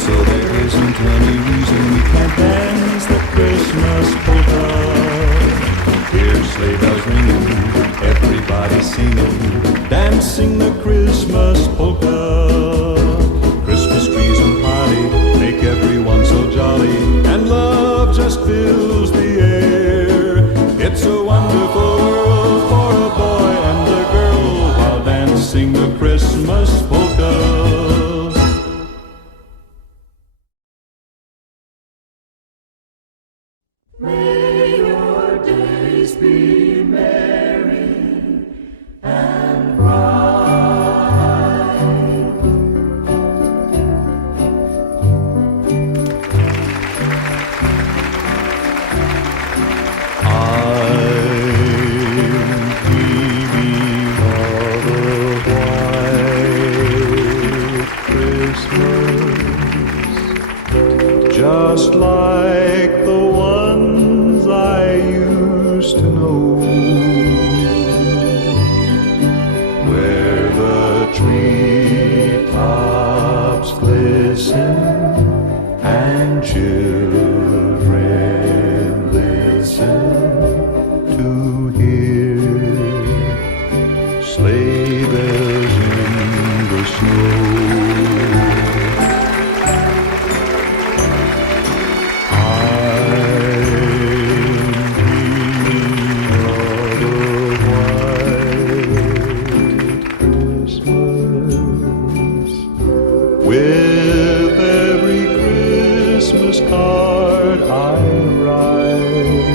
So there isn't any reason we can't dance the Christmas polka. Here's sleigh bells ringing, everybody singing, dancing the Christmas polka. Christmas trees and holly make everyone so jolly, and love just fills the air. It's a wonderful world for a boy and a girl while dancing the Christmas polka. May your days be merry and bright. I'm dreaming of a white Christmas, just like the ones I used to know, where the treetops glisten and children listen to hear sleigh bells in the snow. With every Christmas card I write,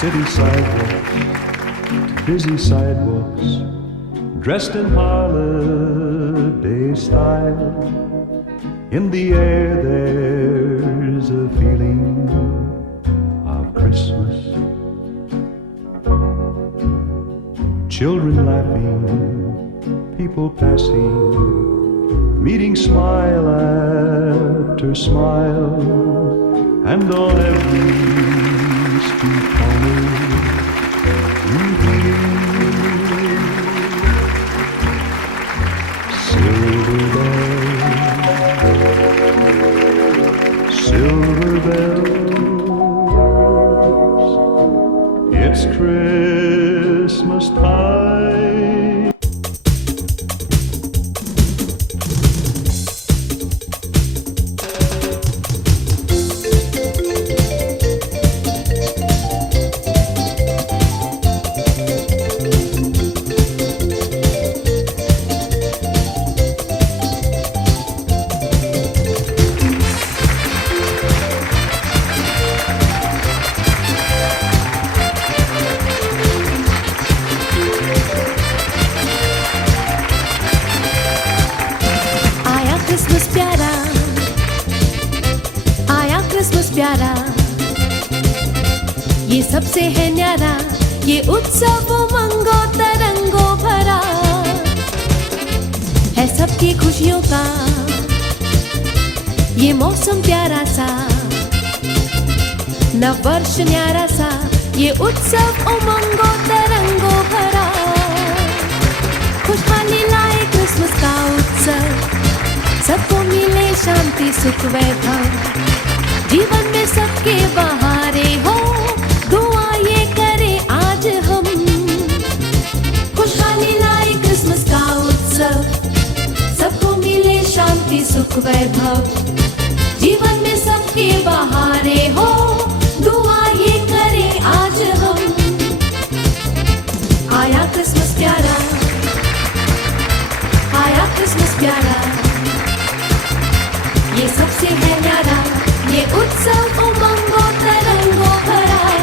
City sidewalks, busy sidewalks, dressed in holiday style. In the air there's a feeling of Christmas. Children laughing, people passing, meeting smile after smile, and on every street corner you hear silver bells, silver bells. It's Christmas time. ये सबसे है न्यारा, ये उत्सव उमंगों तरंगों भरा है, सबकी खुशियों का ये मौसम प्यारा सा, नव वर्ष न्यारा सा, ये उत्सव उमंगों तरंगों भरा। खुशहाली लाए क्रिसमस का उत्सव, सबको मिले शांति सुख वैभव, जीवन में सबके बहारे हो, दुआ ये करे आज हम। खुशहाली लाए क्रिसमस का उत्सव, सबको मिले शांति सुख वैभव, जीवन में सबके बहारे हो, दुआ ये करे आज हम। आया क्रिसमस प्यारा, आया क्रिसमस प्यारा, ये सबसे है न्यारा, ये उत्सव उमंगों तरंगों भरा है,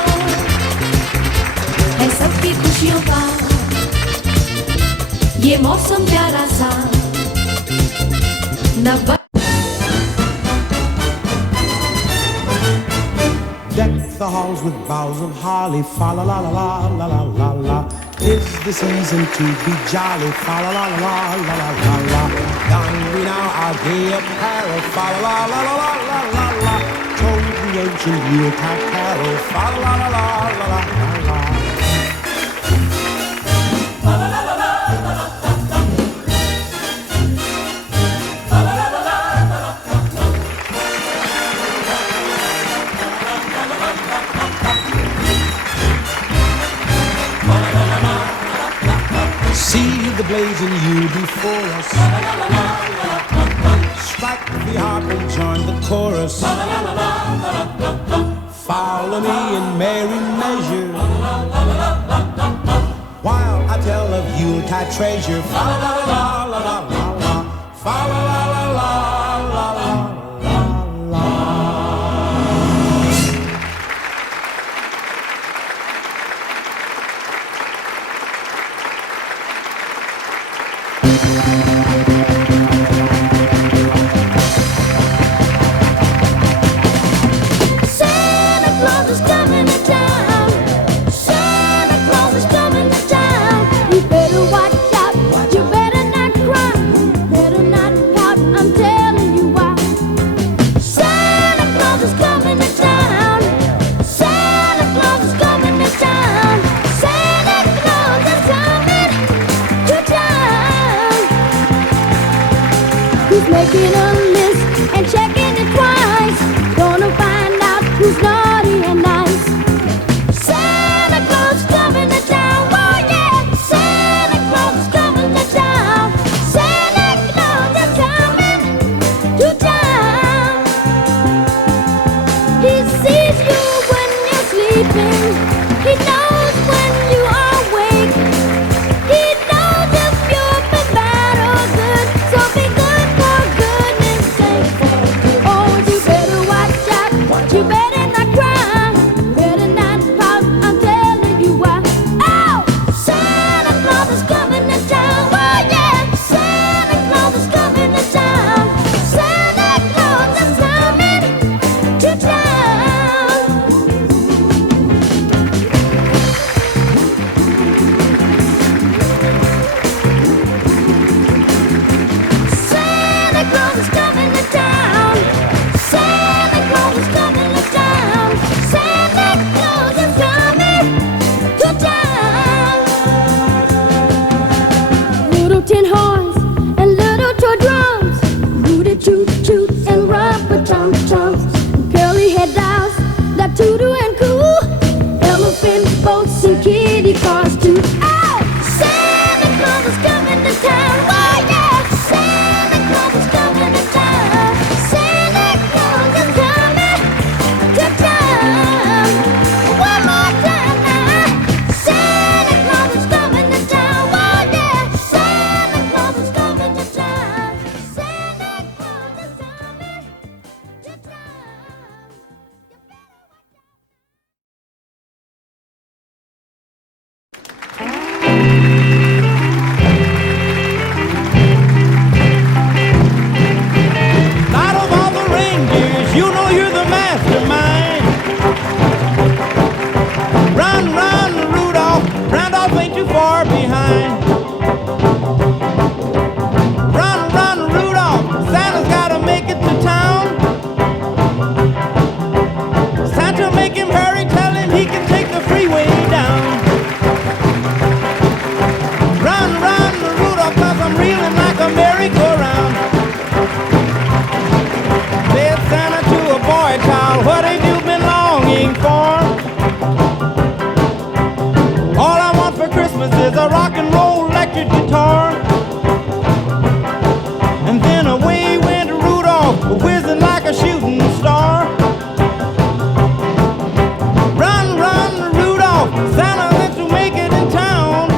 सबकी खुशियों का ये मौसम प्यारा सा, नव। Deck the halls with boughs of holly, fa la la la la la la la la. 'Tis the season to be jolly, fa la la la la la la la. Don we now our gay apparel, fa la la la la la la la. Told the ancient Yuletide carol, fa la la la la la la la. See the blazing yew before us. Strike the harp and join the chorus. Follow me in merry measure, while I tell of Yuletide treasure. Fa la la la la la la la. Fa la la la la la la la. Santa Claus is coming to town. Santa Claus is coming to town. You better watch out. You better not cry. Better not pout. tin horns and little toy drums, rooty toot toot and rubber tum tums, curly head dolls that toodle and coo, elephant boats and kitty cars too. Oh, Santa Claus is coming to town. Oh yeah, Santa Claus is coming to town. Santa Claus is coming to town. One more time now. Santa Claus is coming to town. Oh yeah, Santa Claus is coming to town. Santa Claus is coming to town. Out of all the reindeers, you know you're the mastermind. Run, run, Rudolph, Randolph ain't too far behind. Run, run, Rudolph, Santa's gotta make it to town. Santa, make him hurry, tell him he can take the freeway down. Run, run, Rudolph, 'cause I'm reeling like a merry-go-round. Said Santa to a boy child, what have you been longing for? All I want for Christmas is a rock and roll electric guitar. And then away went Rudolph, whizzing like a shooting star. Run, run, Rudolph, Santa wants to make it in town.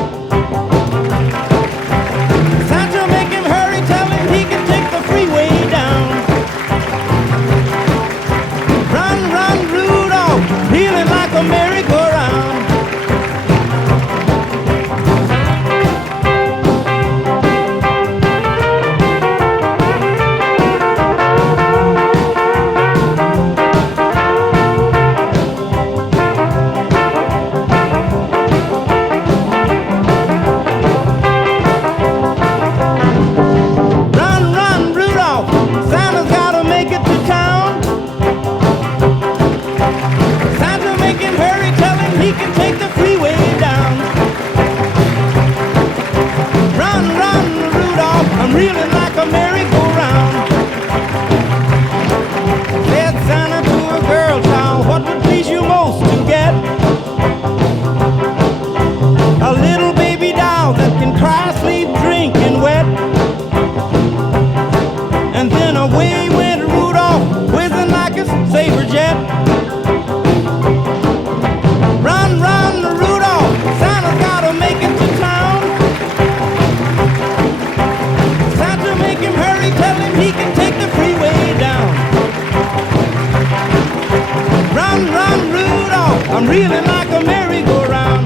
Santa, make him hurry, tell him he can take the freeway down. Run, run, Rudolph, reeling like a merry-go-round. Run, run, Rudolph, Santa's gotta make it to town. Santa, make him hurry, tell him he can take the freeway down. Run, run, Rudolph, I'm reeling like a merry-go-round. Said Santa to a girl child, what would please you most to get? A little baby doll that can cry, sleep, drink, and wet. And then away went Rudolph, whizzing like a saber jet. Run, run, Rudolph, Santa's gotta make it to town. Santa, make him hurry, tell him he can take the freeway down. Run, run, Rudolph, I'm reeling like a merry-go-round.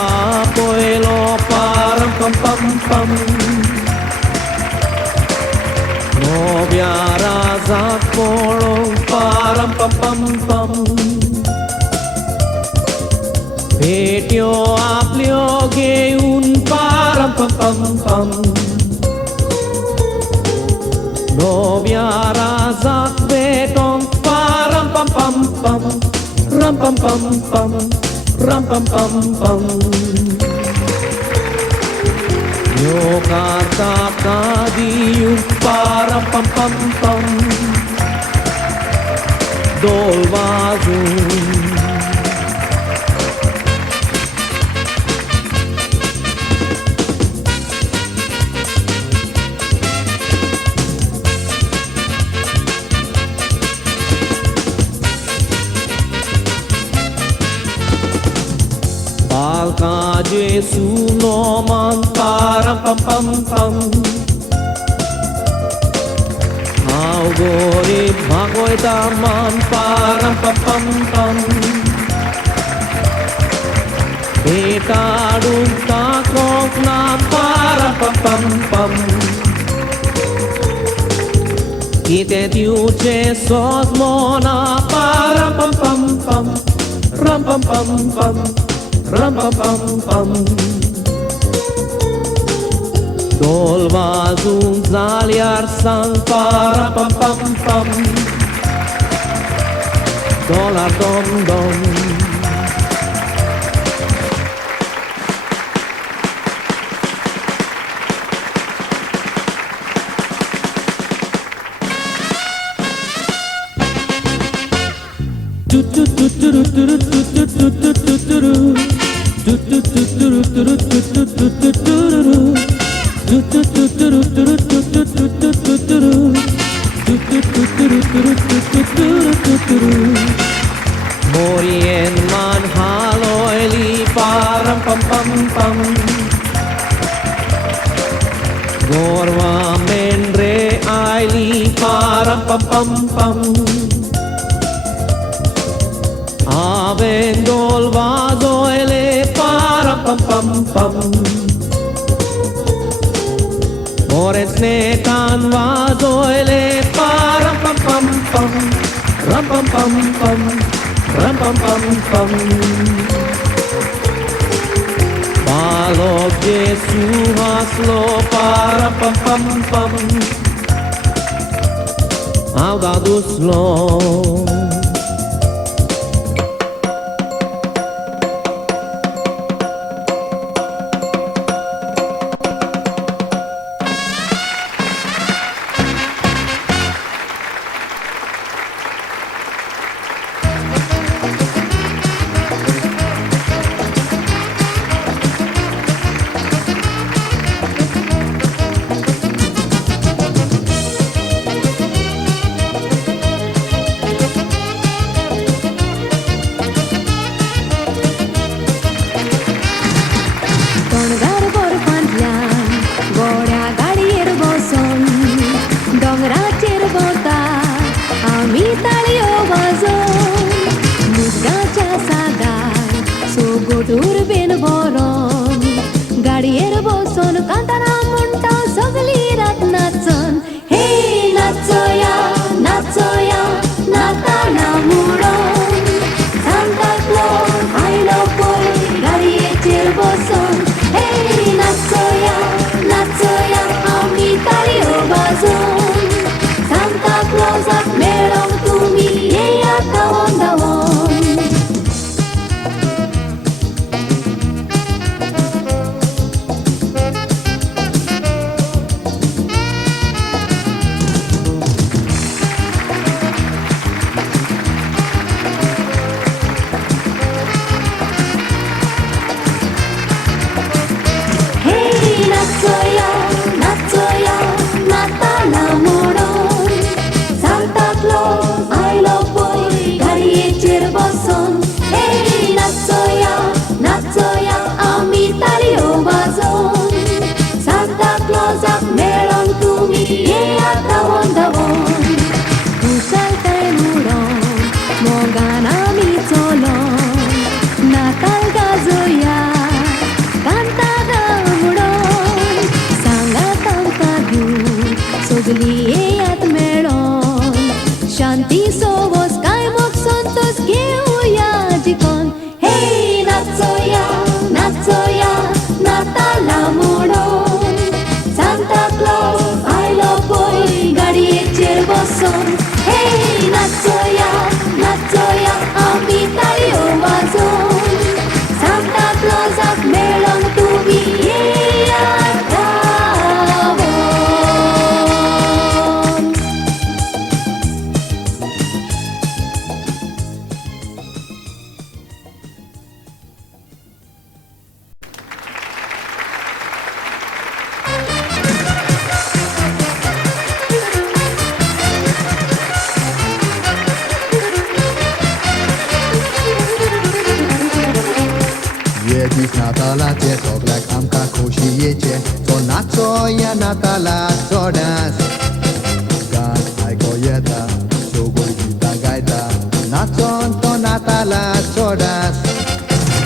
Makapoilo parang pam pam pam. Novia razak polong parang pam pam pam. Petio aplio geun parang pam pam pam. Novia razak betong parang pam pam pam. Ram pam pam pam. Ram pam pam pam. Yo kata kadiu parang pam pam pam. Dol bazun. Alka Jesu no man param pam pam pam. How gori bhagoi man param pam pam pam. Beta dum ta kok na param pam pam pam. Ite diuce sos mona param pam pam pam. Ram pam pam pam. Ram pam pam pam. Dolva zum zaliar sang para pam pam pam. Dolar dom dom. Morien man haloili param pam pam pam. Gorva mendre aili param pam pam pam. Avendol vazoele param pam pam pam. Ores netan vazoele param pam pam pam. Ram pam pam pam. Ram pam pam pam. Balog Jesu haslo param pam pam pam. Audadus lo. एक नातालाचे सगळ्याक आमकां खोशयेचे तो नाचो या नाताला चोडास गान आयको येता सोगोल गितां गायता नाचोन तो नाताला चोडास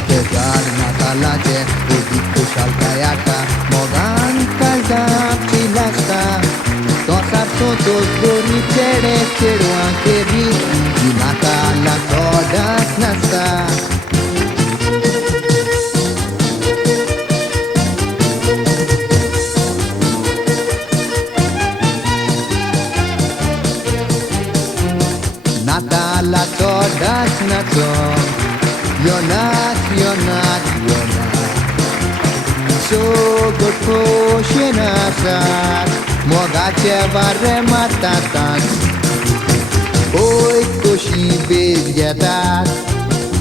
ते गान नातालाचे उदीक खुशालकाय आटा मोगान काळजाची लागता तोसात सोतोस गोरी चेडे चेडवांके बी ही नाताला चोडास नाचता Natala todas nacho Yonat, yonat, yonat So good proshenasat Mogache varre matatat Oi koshi bezyatat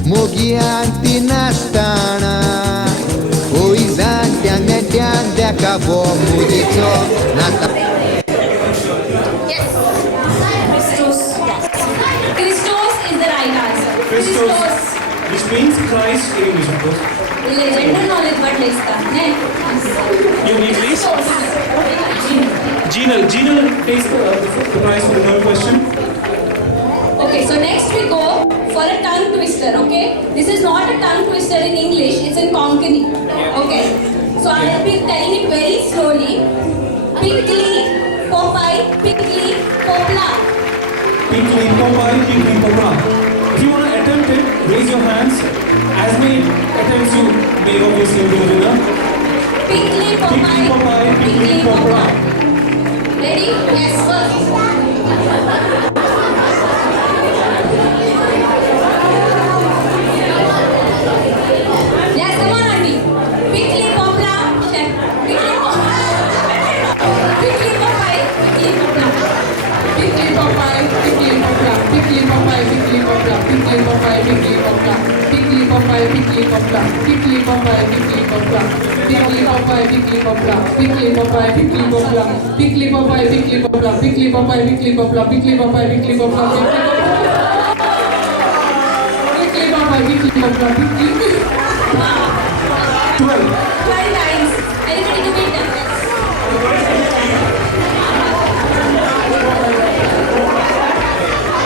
Mogianti nastana Oi zantyang netyang dekabo mudito Natala Christos, which means Christ in English, of course. General knowledge, but You need please? Gina takes the prize for the third question. Okay, so next we go for a tongue twister, okay? This is not a tongue twister in English, it's in Konkani. Okay, so I'll be telling it very slowly. Pickly, Popeye, Pickly, Popla. Pickly, Popeye, Pickly, Popla. If you want to attempt it, raise your hands. As many attempts you make, obviously you'll be the winner. Pickly, Popeye, Pickly, Popeye. Ready? Yes, first. Yes, come on, Andy. Pickly, Popla. Pickly, Popeye. Pickly, Popeye, Pickly, Popla. Pickly, Popeye, Pickly, Popla. Pickly, Popeye, Pickly, Popla. Pickly, Popeye, Pickly, Popla. Pickly, Popeye, Pickly, Popla. Pickly, Popeye, Pickly, Popla. Pickly, Popeye, Pickly, Popla. Pickly, Popeye, Pickly, Popla. Pickly, Popeye, Pickly, Popla. Pickly, Popeye, Pickly, Popla. Pickly, Popeye, Pickly, Popla. Pickly, Popeye, Pickly, Popla. Pickly. 12 times. Anybody to beat them?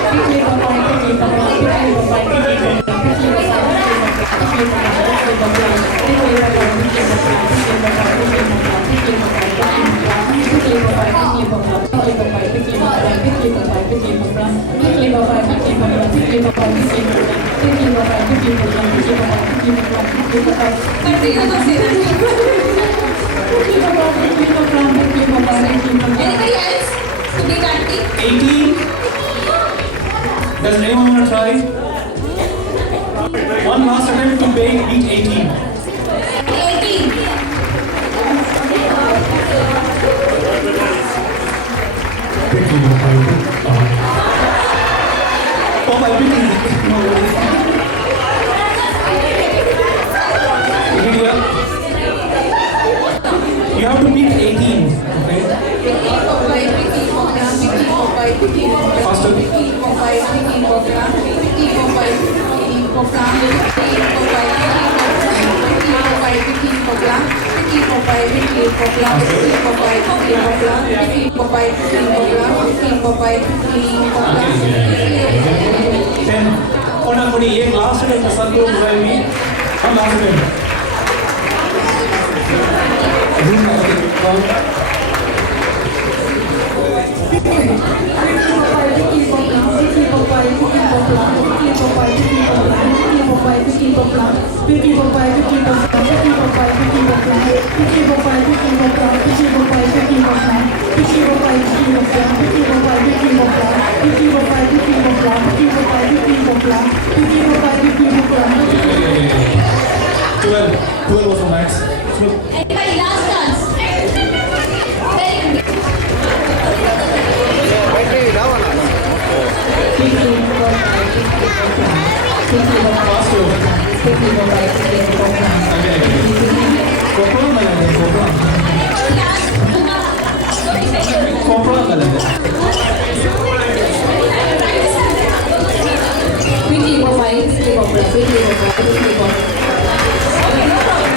Pickly, Popeye, Pickly, Popla. Pickly, Popeye, Pickly, Popla. Pickly, Anybody else to be auntie? 18. Does anyone want to try? One last attempt to beat 18. 18. Oh my goodness. You have to beat 18. Okay? Faster. एक last में पसंद को बुलाएंगे हम last में Twelve was the max. Anybody last chance? Okay, no problem.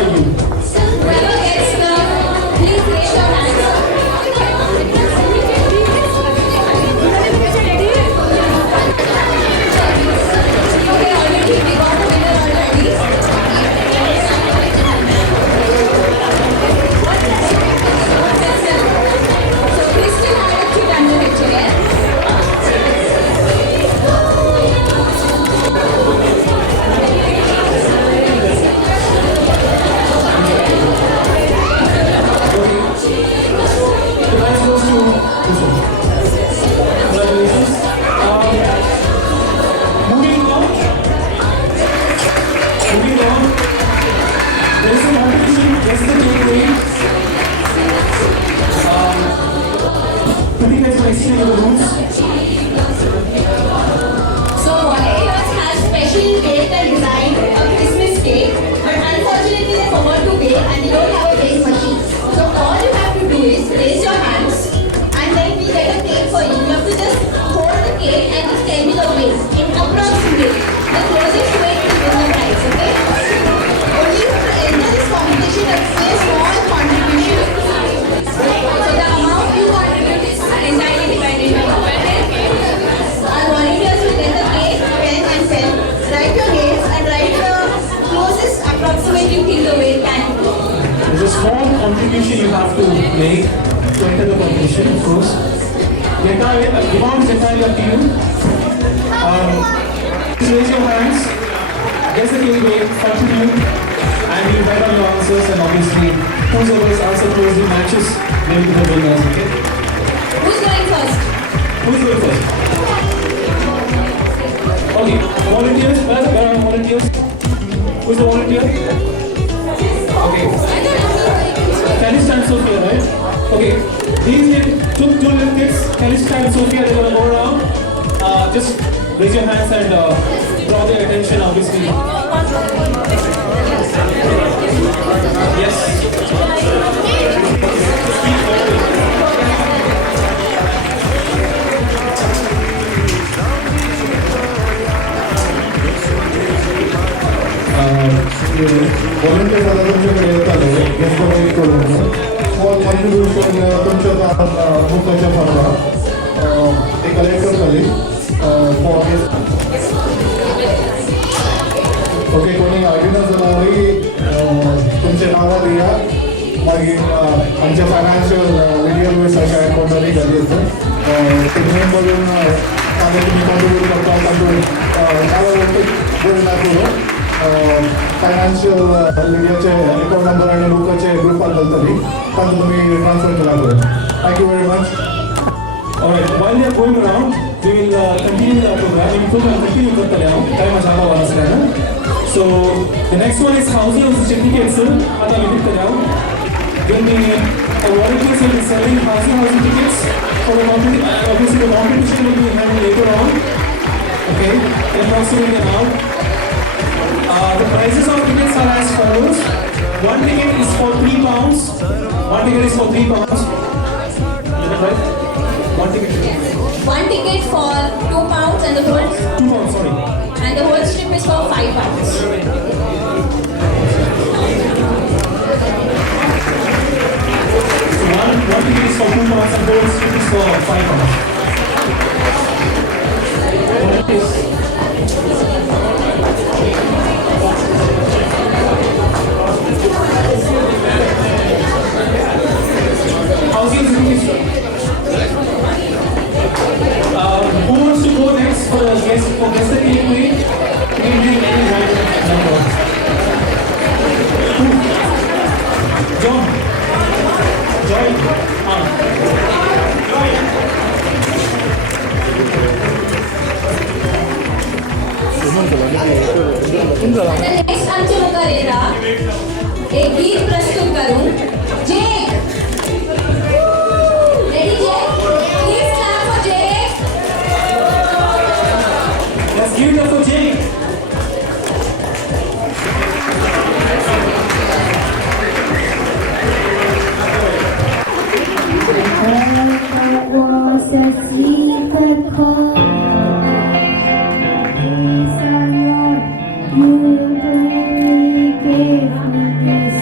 by you. Whoever gets the, please raise your hands. Okay, already we got the winner already. So Crystal had to done the picture, yeah? So volunteers have specially baked and designed a Christmas cake, but unfortunately they forgot to bake and they don't have a bake machine. So all you have to do is raise your hands and then we get a cake for you. You have to just hold the cake and just tell me the weight in approximate. The closest weight will win the prize, okay? Only you have to enter this competition and pay a small contribution. So the amount you contribute is entirely dependent on you. Our volunteers will get the cake, pen and pen, write your names and write the closest approximate you think the weight can be. There's a small contribution you have to make to enter the competition, of course. The amount is entirely up to you. Just raise your hands, guess the cake weight, contribute, and you write down your answers, and obviously, whoever's answer closely matches, they will be the winners, okay? Who's going first? Who's going first? Okay, volunteers, where are volunteers? Who's the volunteer? Okay. Can you stand Sophia, right? Okay. These two little kids, can you stand Sophia? They're gonna go around. Just raise your hands and draw their attention, obviously. Yes. volunteers are तुमच्याकडे येतात guest वगैरे करून small contribution तुमच्या मुकाच्या pharma ते collect करतली okay कोणी आयडिना जाल्यार तुमचे नांवां दिया मागीर आमच्या फायनान्शियल लिगल वेसाच्या अकाउंटारी घाली ते नेम बघून तांकां तुमी कॉन्ट्रीब्यूट करता तांकां नांवां बरें नाका फायनान्शियल लिडियाचे अकाउंट नंबर आणि लोकांचे ग्रुपात घालतली तांकां तुमी ट्रान्सफर केला करून thank you very much Alright, while they are going around, we will continue the program. We will continue with the time as So, the next one is housing of certificates. There will be volunteers will be selling housing tickets for the competition. Obviously, the competition will be held later on. Okay, approximately an hour. The prices of tickets are as follows. One ticket is for £3. One ticket is for £3. Is that right? One ticket. One ticket for £2 and the whole. £2, sorry. And the whole strip is for £5. One ticket is for £2 and the whole strip is for £5. Housing certificate. Who wants to go next for the guest the cake weight? John. Joy. The next अंचल करेगा एक गीत प्रस्तुत करूं जेक ready Jack please clap for Jack let's give it up for Jack was a secret call. You gave me this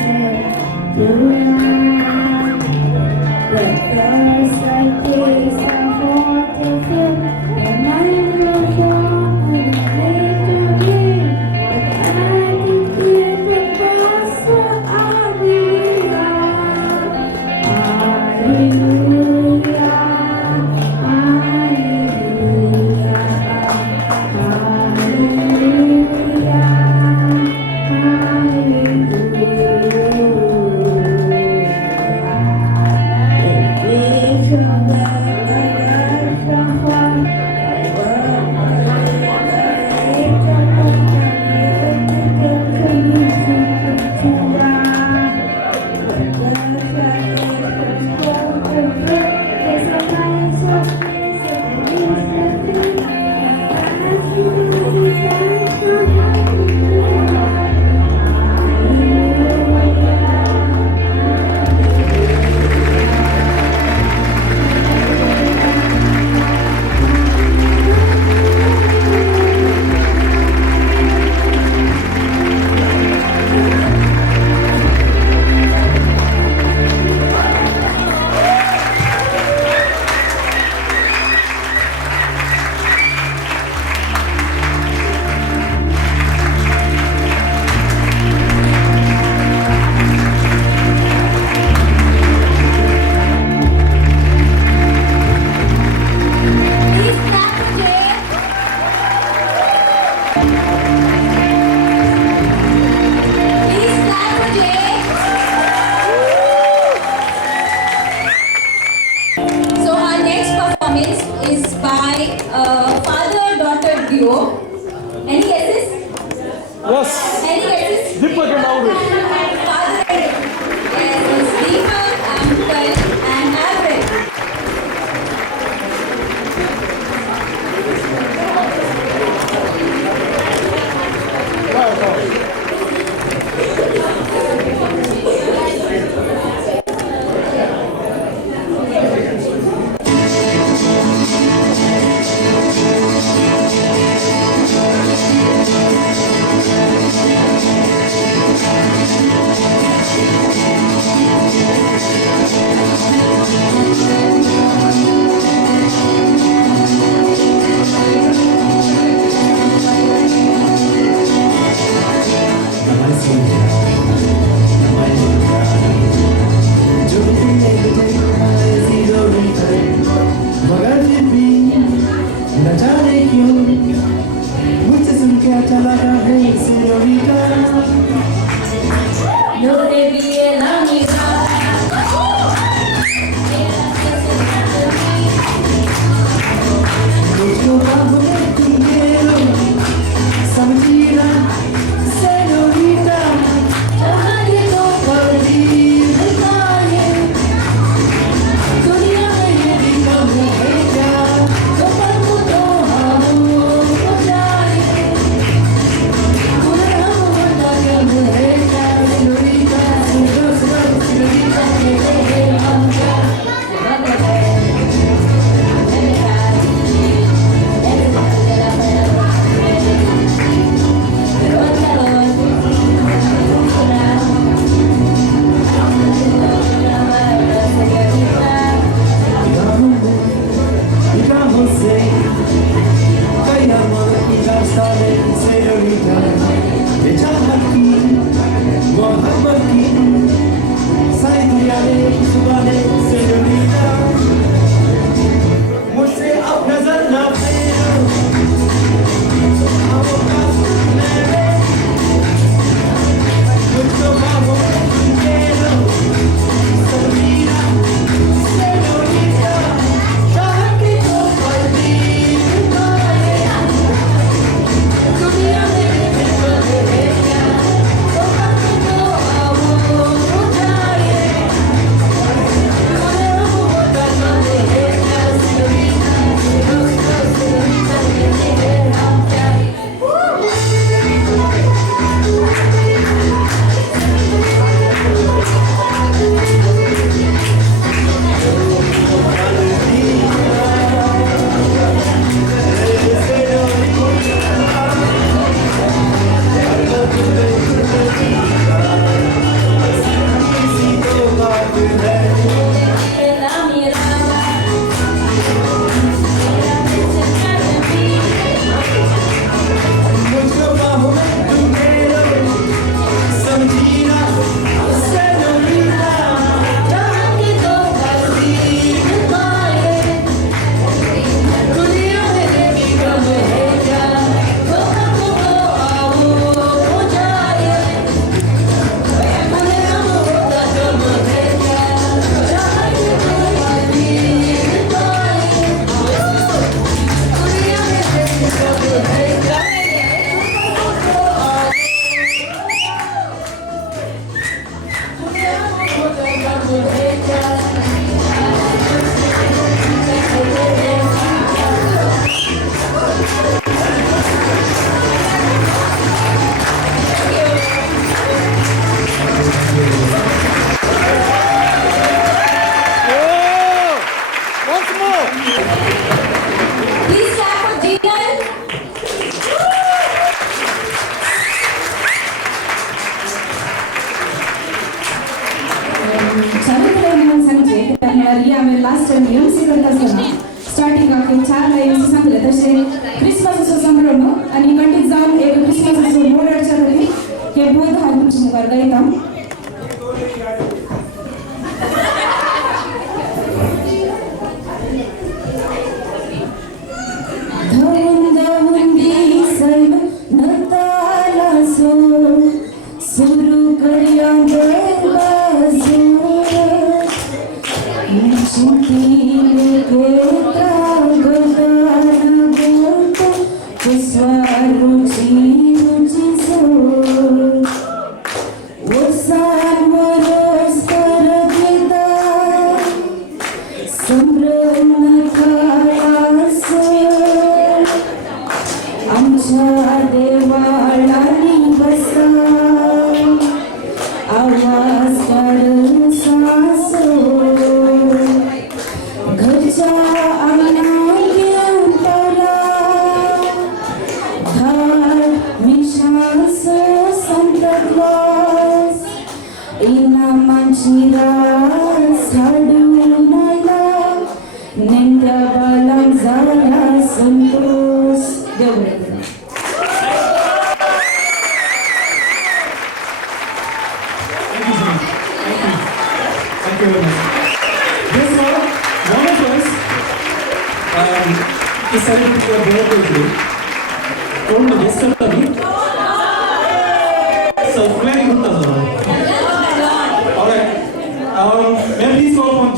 So, very good.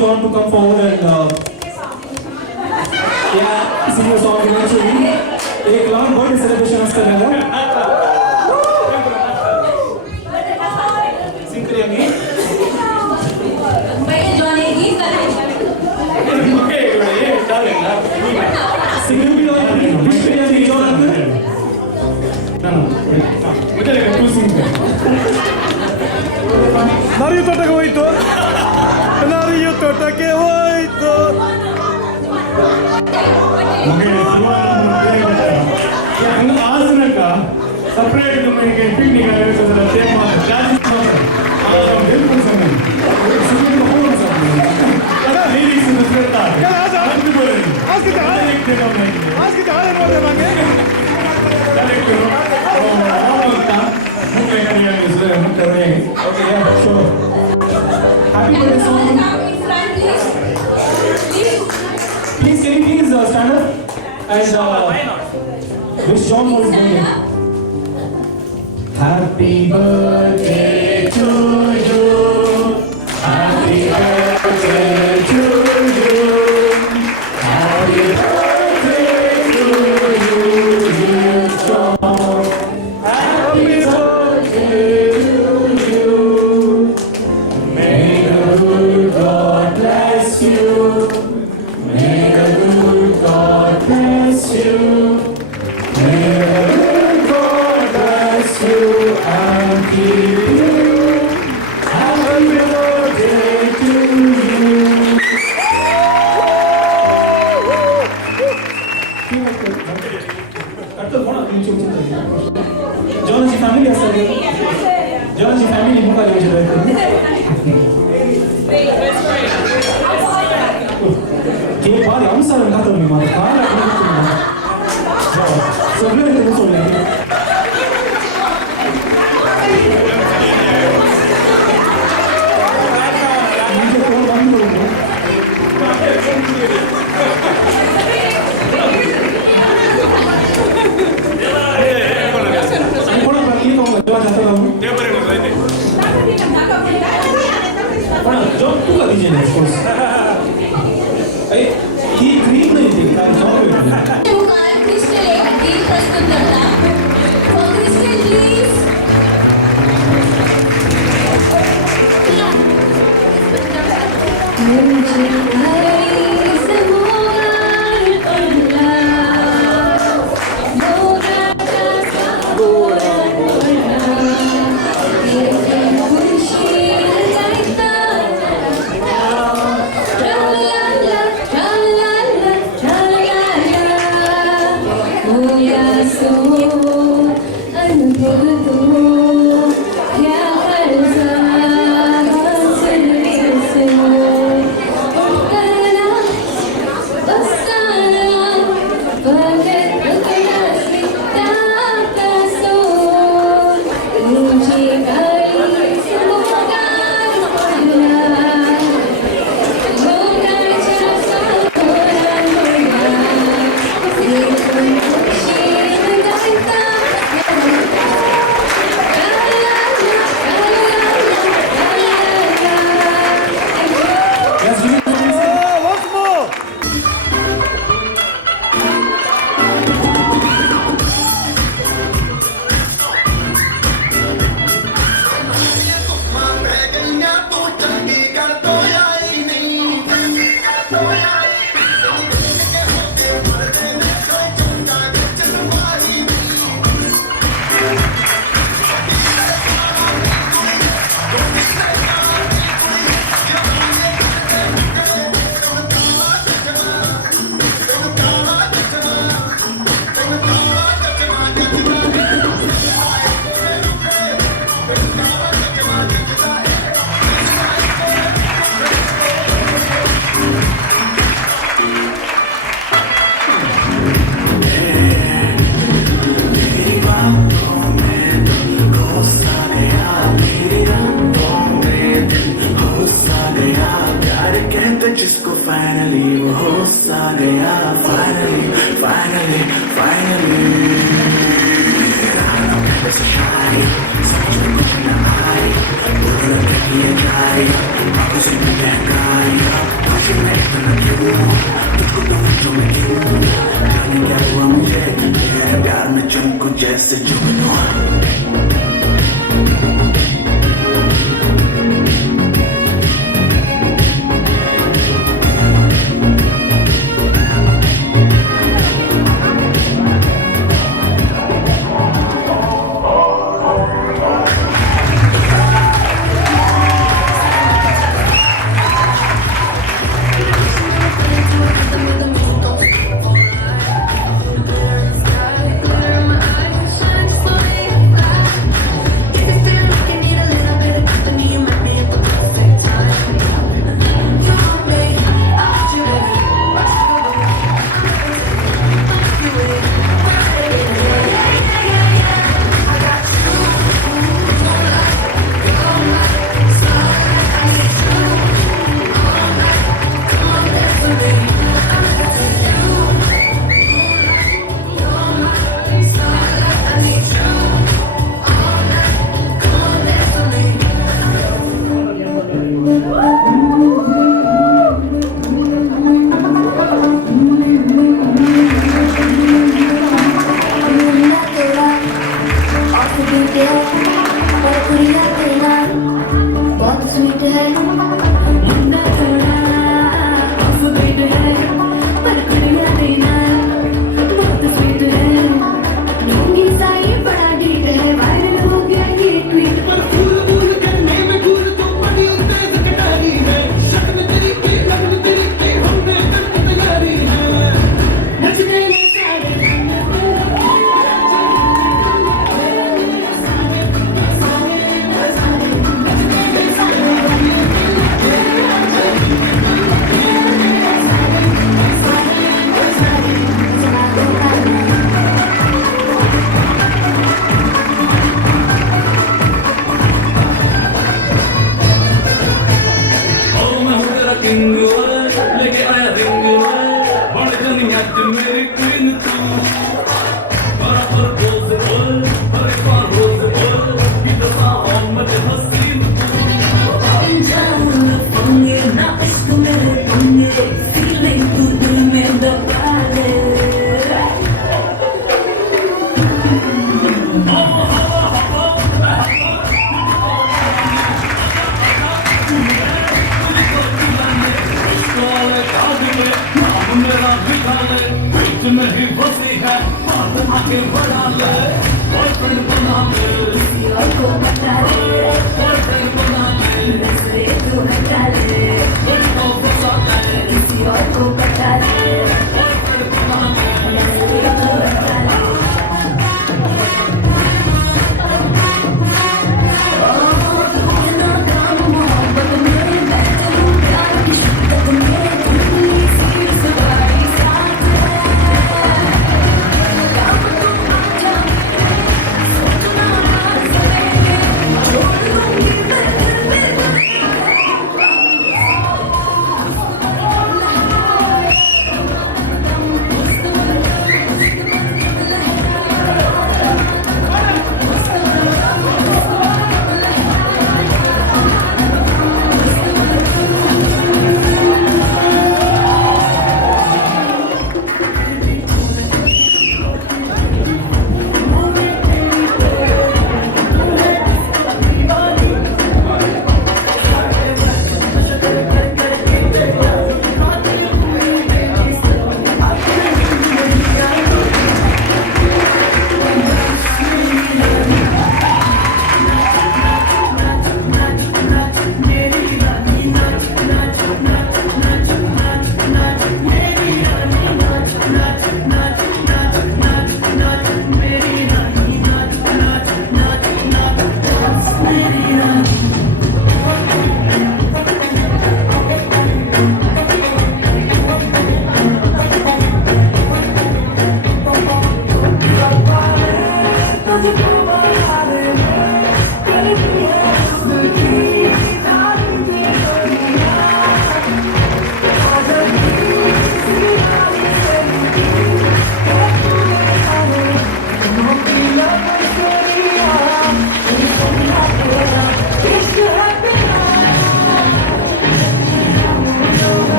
John to come forward and sing a song eventually. एक long birthday celebration असतं ना. Sing करूया मी. पहिले John एक गीत गायचं. Okay, ये चालेल ना. Singing भी और विश करूया मी जॉन अंकल. ना मुझे लगा तू sing कर. Mario Totake hoito. Mario Totake hoito. आज नका सेपरेट तुम्हें पिकनिक आयोजित करना चाहिए मात्र क्लासेस मात्र आज हम बिल्कुल समय सुबह को हो सकते हैं अगर मेरी सुनता है क्या आज आप भी बोले आज की जगह एक देगा मैं आज की जगह बोल दे मांगे चले करो और का मुझे करिए दूसरे हम कर रहे हैं ओके यार show happy birthday song please can you please stand up and wish John for his birthday. Happy birthday to you. Happy birthday to you. Happy birthday to you, dear John. Happy birthday to you. May the good God bless you. May the good God bless you. May the good God bless you and keep you. Happy birthday to you. John's family has said John's family MUKA के बाद हम सब ना तो नहीं मारता ना सब लोग तो सुन लेंगे मुझे तो बंद करो थोड़ा बाकी तो जो जाता हूँ जो तू कर दीजिए ना ही क्रीम नहीं थी क्या जॉब है मुकाल क्रिस्टल एक गीत प्रस्तुत करता फॉर क्रिस्टल प्लीज मुझे हरी से मोगाल पड़ना मोगा का गोरा पड़ना ये खुशी लगता Finally,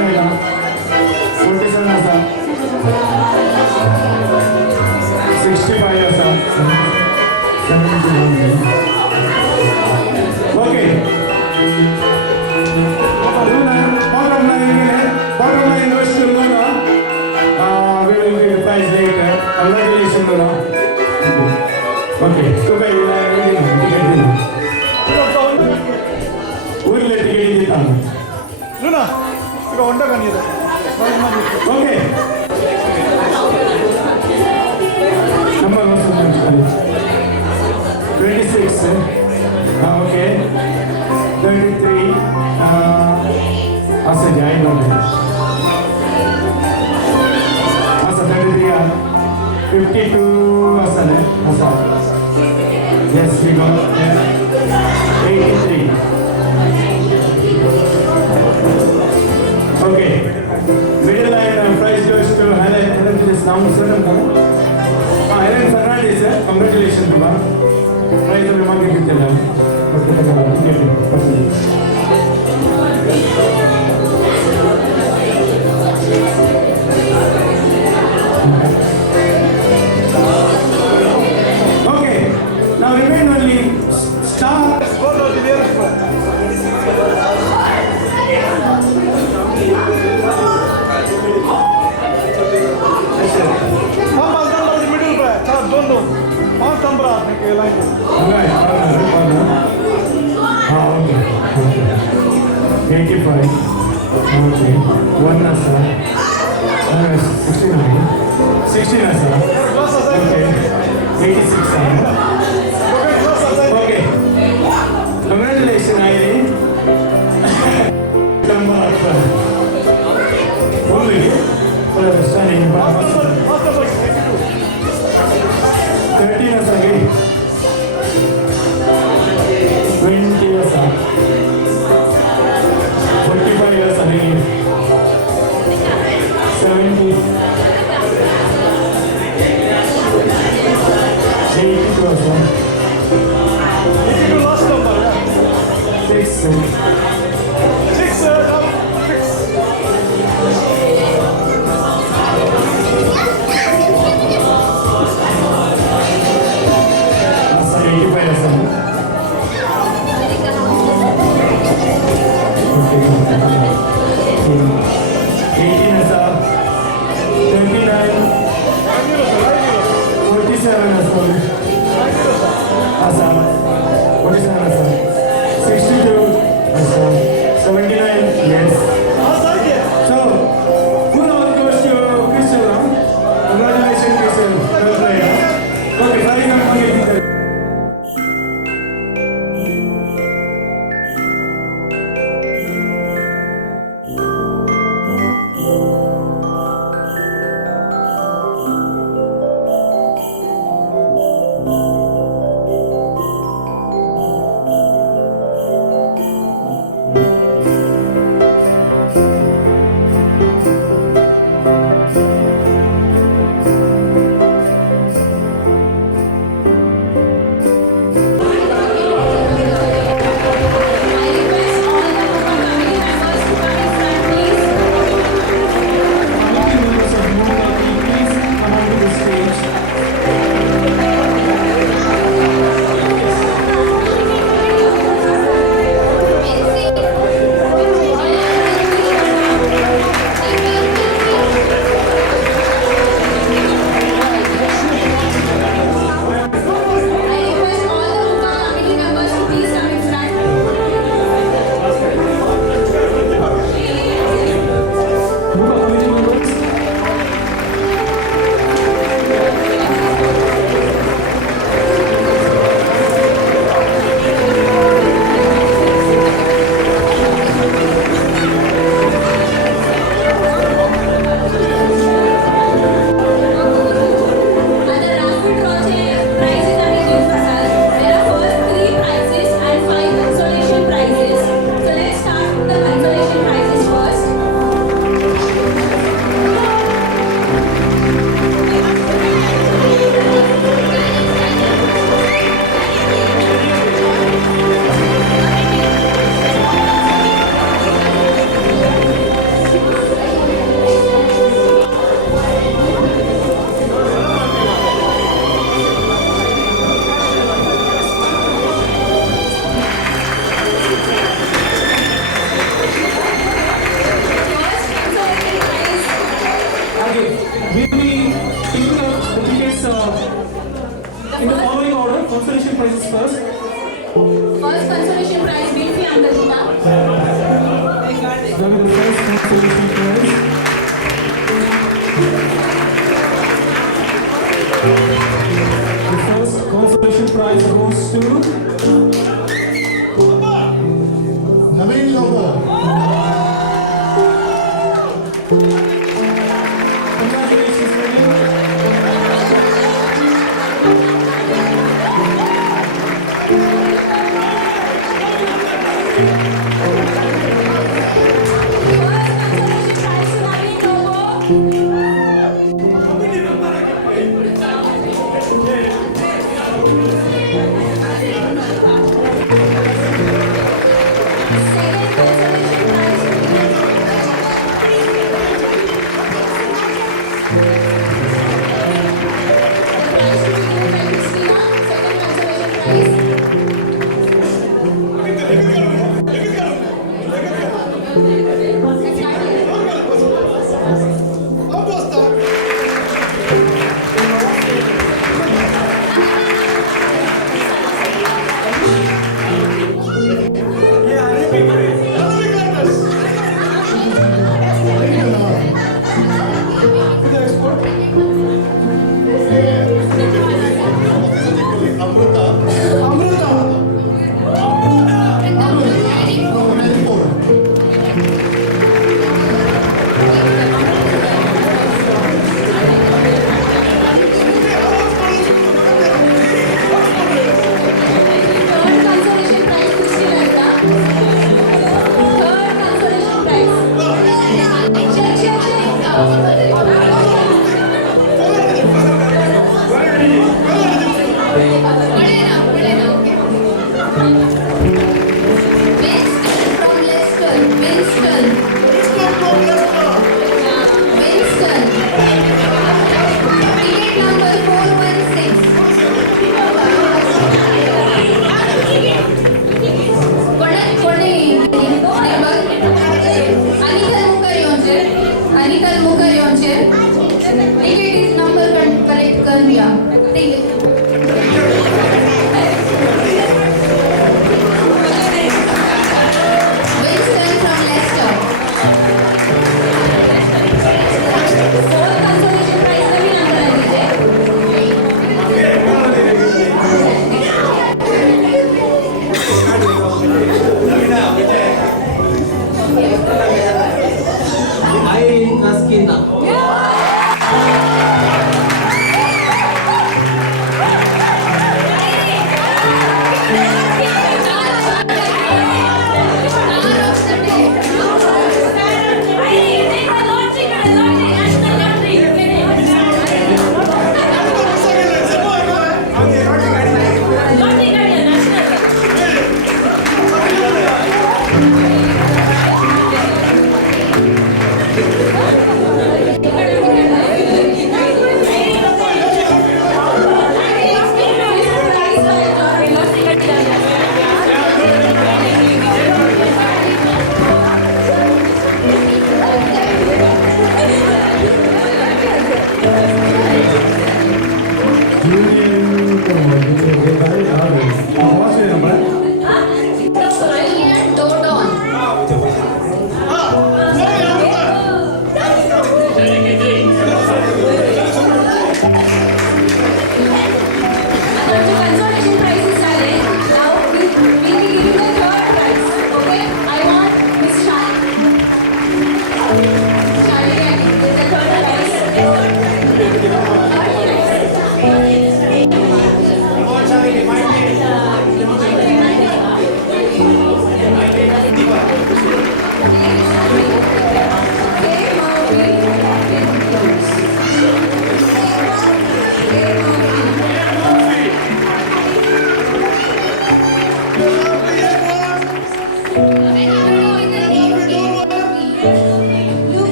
47 आसा 65 आसा 71 okay bottom line goes to Luna. We will give the prize later. Congratulations, Luna. Okay, goodbye. ఊర్లో టికెట్ ఇస్తాను Luna, ఇక్కడ ఉండగానే ఓకే నంబర్ 26 ఓకే 33 అసలు జాయిన్ అవుతుంది అసలు 33 52 అసలు yes we got 83 okay middle line prize goes to Helen sir Helen Fernandez sir congratulations ma'am prize of the month okay now remain only star Okay. One nasa. 69. 60 nasa. Okay. 86 nasa. Okay. Congratulations, Irene. Number only for the standing 30 nasa. 20 nasa. 45 years again. 70. 80%. You lost number. 6. 6. Asa, 47 asa, 62 asa. Okay, we'll be picking up the tickets in the following order. Consolation prizes first. First consolation prize will be Ankalita. That is the first consolation prize. The first consolation prize goes to Naveen Lobo. Congratulations, Naveen.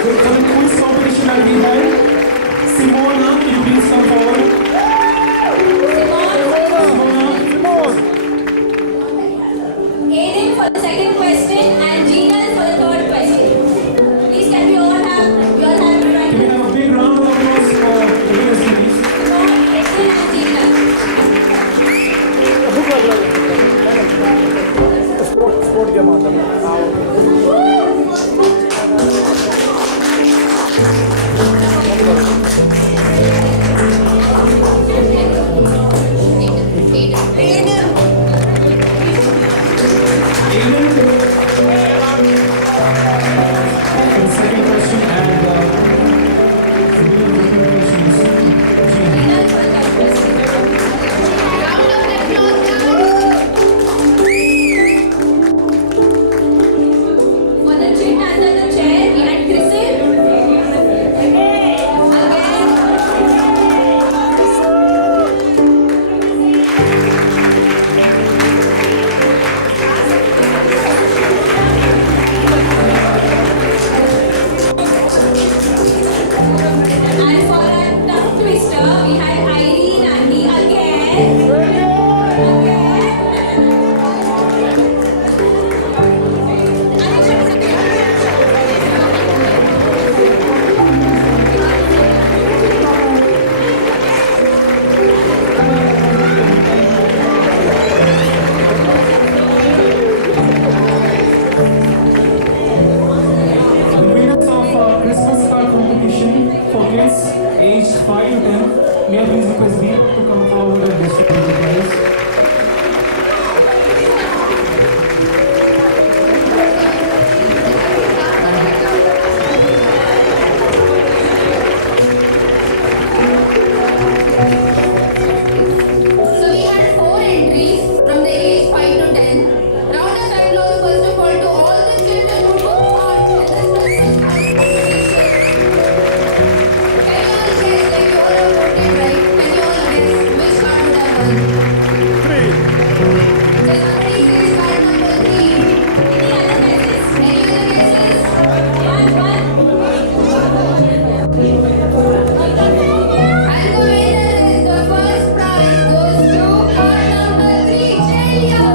For the quiz competition that we had, Simona, can you please come forward? kids aged 5 to 10, may I please request me to come forward and distribute the prize. So we had 4 entries from the age 5 to 10. Round of applause first of all to all the children who took part in this competition. Can you all guess, like you all have voted right, can you all guess which card would have won? 3. So somebody says card number 3. Any other guesses? Any other guesses? And the winner is the first prize goes to card number 3, Chelia.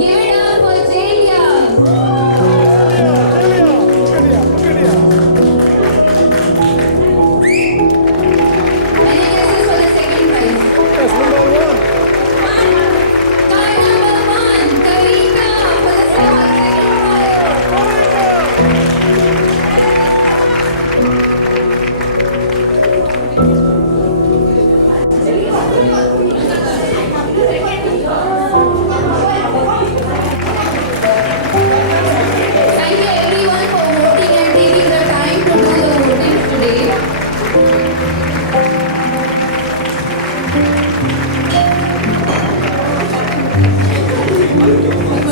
Give it up for Chelia. Any guesses for the second prize? Yes, number 1. Card number 1, Karika for the second Thank you everyone for voting and taking the time to do the voting today.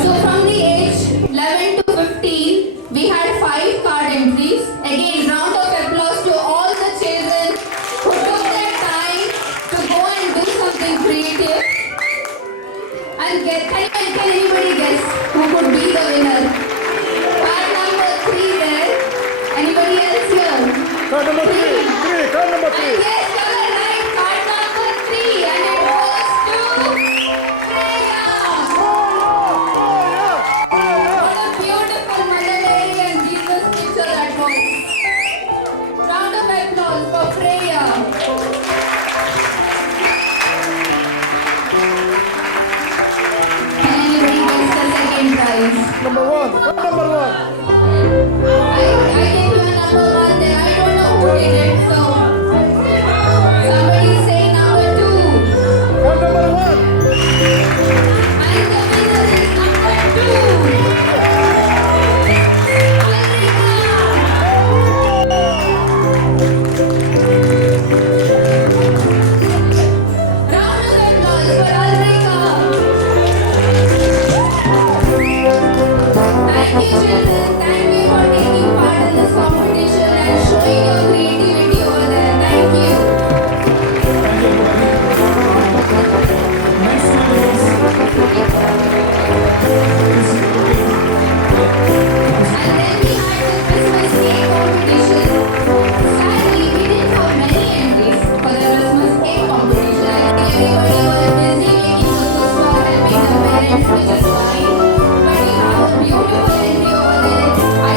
So from the age 11 to 15, we had 5 card entries. Again, round of applause to all the children who took their time to go and do something creative. And can anybody guess who could be the winner? Card number 3 there. Anybody else here? Card number 3. Card number 3. And yes, you are right. Card number 3. And it goes to Freya. What a beautiful Mangalorean Jesus picture that was. Round of applause for Freya. Can anybody guess the second prize? Number 1. Number 1. I gave you a number 1 there. I don't know who did it. So somebody say number 2. Number 1. And the winner is number 2. Round of applause for Alrika. Thank you, children. Thank you for taking part in this competition and showing your creativity over there. Thank you. And then we had the Christmas cake competition. Sadly, we didn't have many entries for the Christmas cake competition. I think everybody was busy making photos for helping the parents, which is fine. But we have a beautiful entry over there. I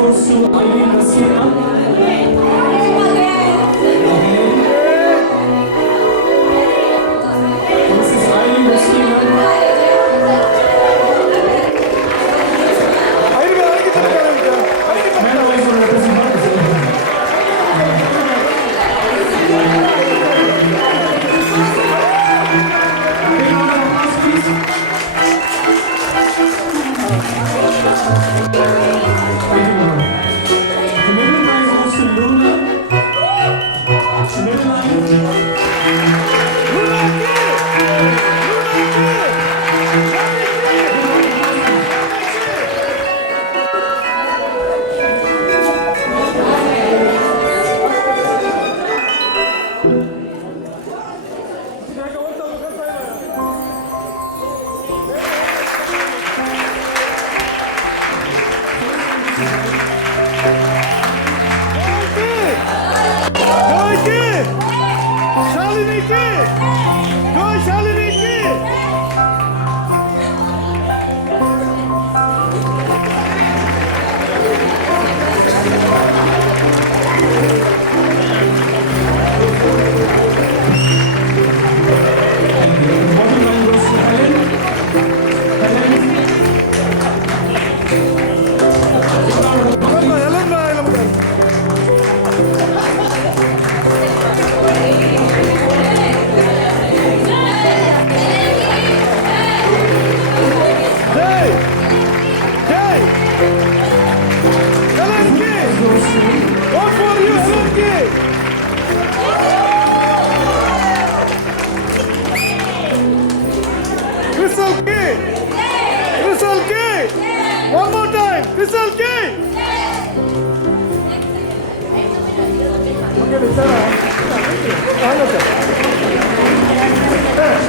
goes to Eileen Messina. Mrs. Eileen Messina. Madam Vice President representative. Big round of applause, please. The middle line goes to Luna. The middle line.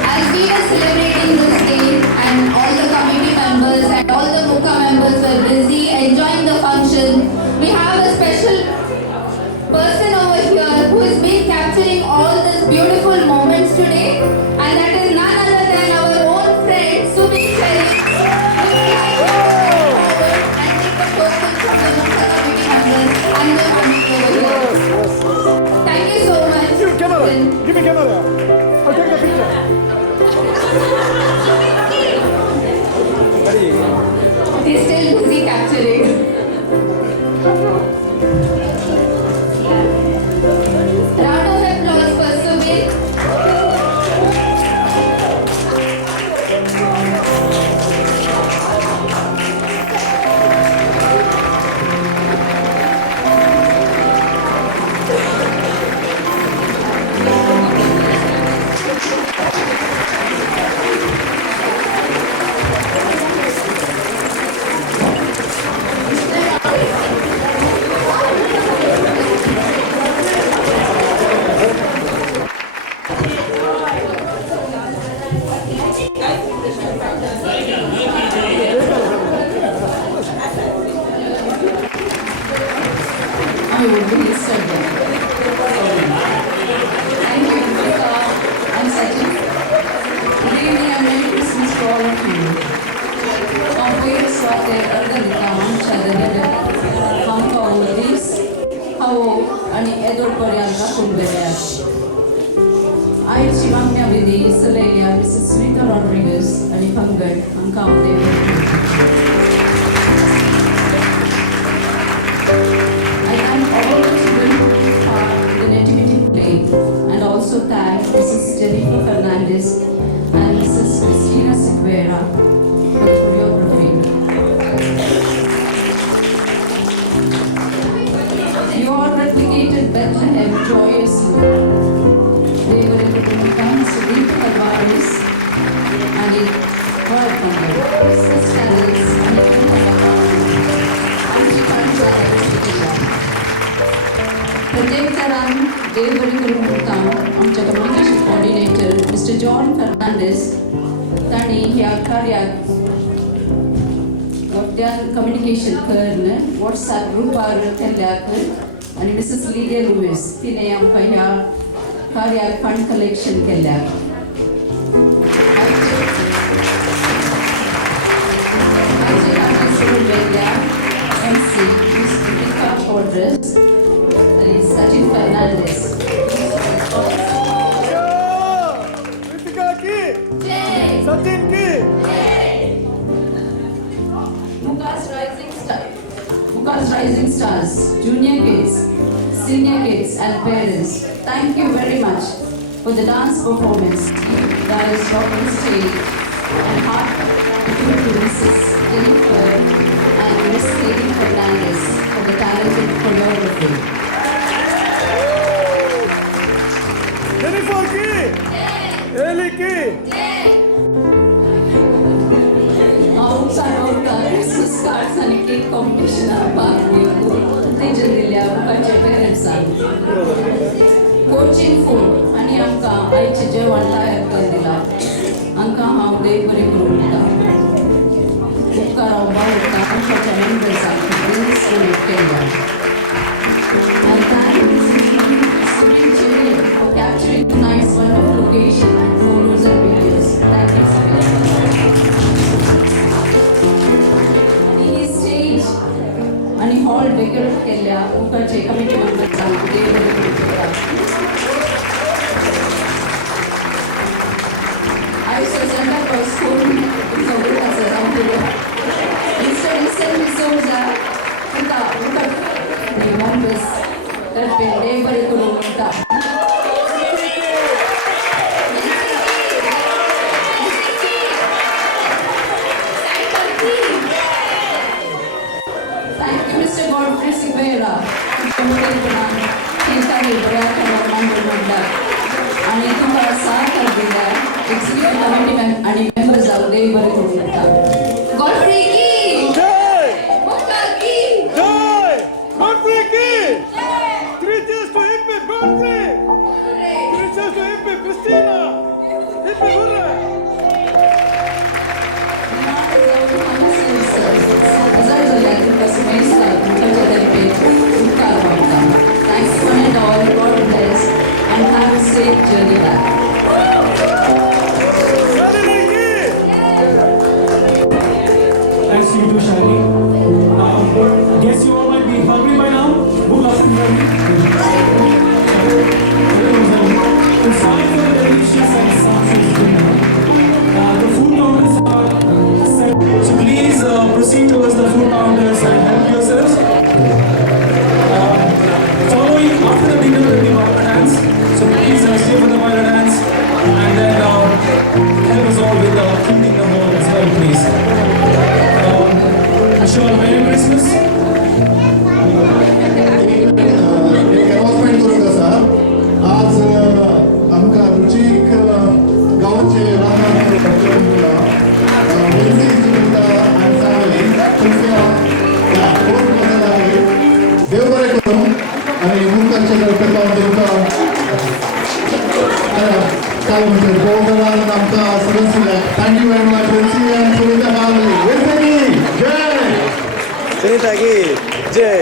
As we were celebrating this day and all the committee members and all the MUKA members were busy enjoying the function, we have a special person over here who has been capturing all these beautiful moments today, and that is none other than our own friend Sumi Cherry. We would like to come forward and take a token from the MUKA committee members and the family over here. Thank you so much. Give me camera. I'll take the picture. He's still busy capturing. Round of applause for Sumit. I will be serving. Thank you, I'm Sachin. Good evening and Merry Christmas to all of you. Compare Swate Ardanikam Chadadida, Hamka Udis, Hao, and Edward Porianka Kumbaya. I Chimamya Vidi, Salelia, Mrs. Rita Rodriguez, and Pangad, Anka Udev. I thank all the children who took part in the nativity play and also thank Mrs. Jennifer Fernandez and Mrs. Christina Sequeira for the choreography. You all replicated Bethlehem joyously. They were able to become Sudhita Alvarez and it heard from them. Mrs. Candice and प्रत्येकतरान देवबरी करून आमच्या communication coordinator mister John Fernandes तांणी ह्या कार्याक वक्त्यान communication करून WhatsApp ग्रुपार केल्ल्याक आनी Mrs Lydia Lewis तिने आमकां ह्या कार्याक फंड कलेक्शन केल्ल्याक आमचे कार्य सुरू वेल्ल्या MC Perez. That is Sachin Fernandez. Ritika ki? Jay. Sachin ki? MUKA's Rising Stars, Junior Kids, Senior Kids and parents, thank you very much for the dance performance that is on the stage, and heartfelt to Mrs. Jennifer and Miss Katie Fernandez for the talented choreography. Jennifer ki? Eli ki? Christmas cards and cake competition उत्तेजन दिल्या मुकाच्या पेरेंट्सांक coaching food आनी आमकां आयचें जेवण तयार करून दिलां आमकां हांव देव बरें करूं दिता उपकार हांव बाळगतां आमच्या मेंबर्सांक प्लीज कनेक्ट केल्या and thank student children for capturing tonight's wonderful location and photos and videos. Thank you so much. आणि हॉल डेकोरेट केल्या मुखाचे कमिटी मेंबर्सांक देव बरें करूं दिता आयचो सेंटर फॉर स्कूल सगळें आसा जावं मिस्टर डिसोजा दिता मुखार मेंबर्स तर्फे देव बरें करूं दिता आणि तुम्हाला साथ दिला एक्झिक्युटिव्ह कमिटी आणि मेंबर्स जाऊ दे बरे करू शकता गॉडफ्री की जय मुका की जय गॉडफ्री की three cheers to hippie Godfrey, three cheers to hippie Christina, hippie hurrah. Thanks one and all, God bless, and have a safe journey back. Thanks to you too, Shalini. Guess you all might be hungry by now. Who doesn't hungry? It's time for the delicious and sumptuous dinner. The food counters are set. So please proceed towards the food counters and help yourselves. Following after the dinner will be viola dance. So please stay for the viola dance and then help us all with cleaning the hall as well, please. Wish you all Merry Christmas. एक announcement करूं आसा आज आमकां रुचीक गांवचे रानांत and family तुमच्या खूब मजा लागली देव बरें करूं आनी मुखाचे तर्फे तुमकां काय म्हणटा गोगोवान आमकां सगळें दिलें thank you very much Ruchi and Sunita family जय सुनीता की जय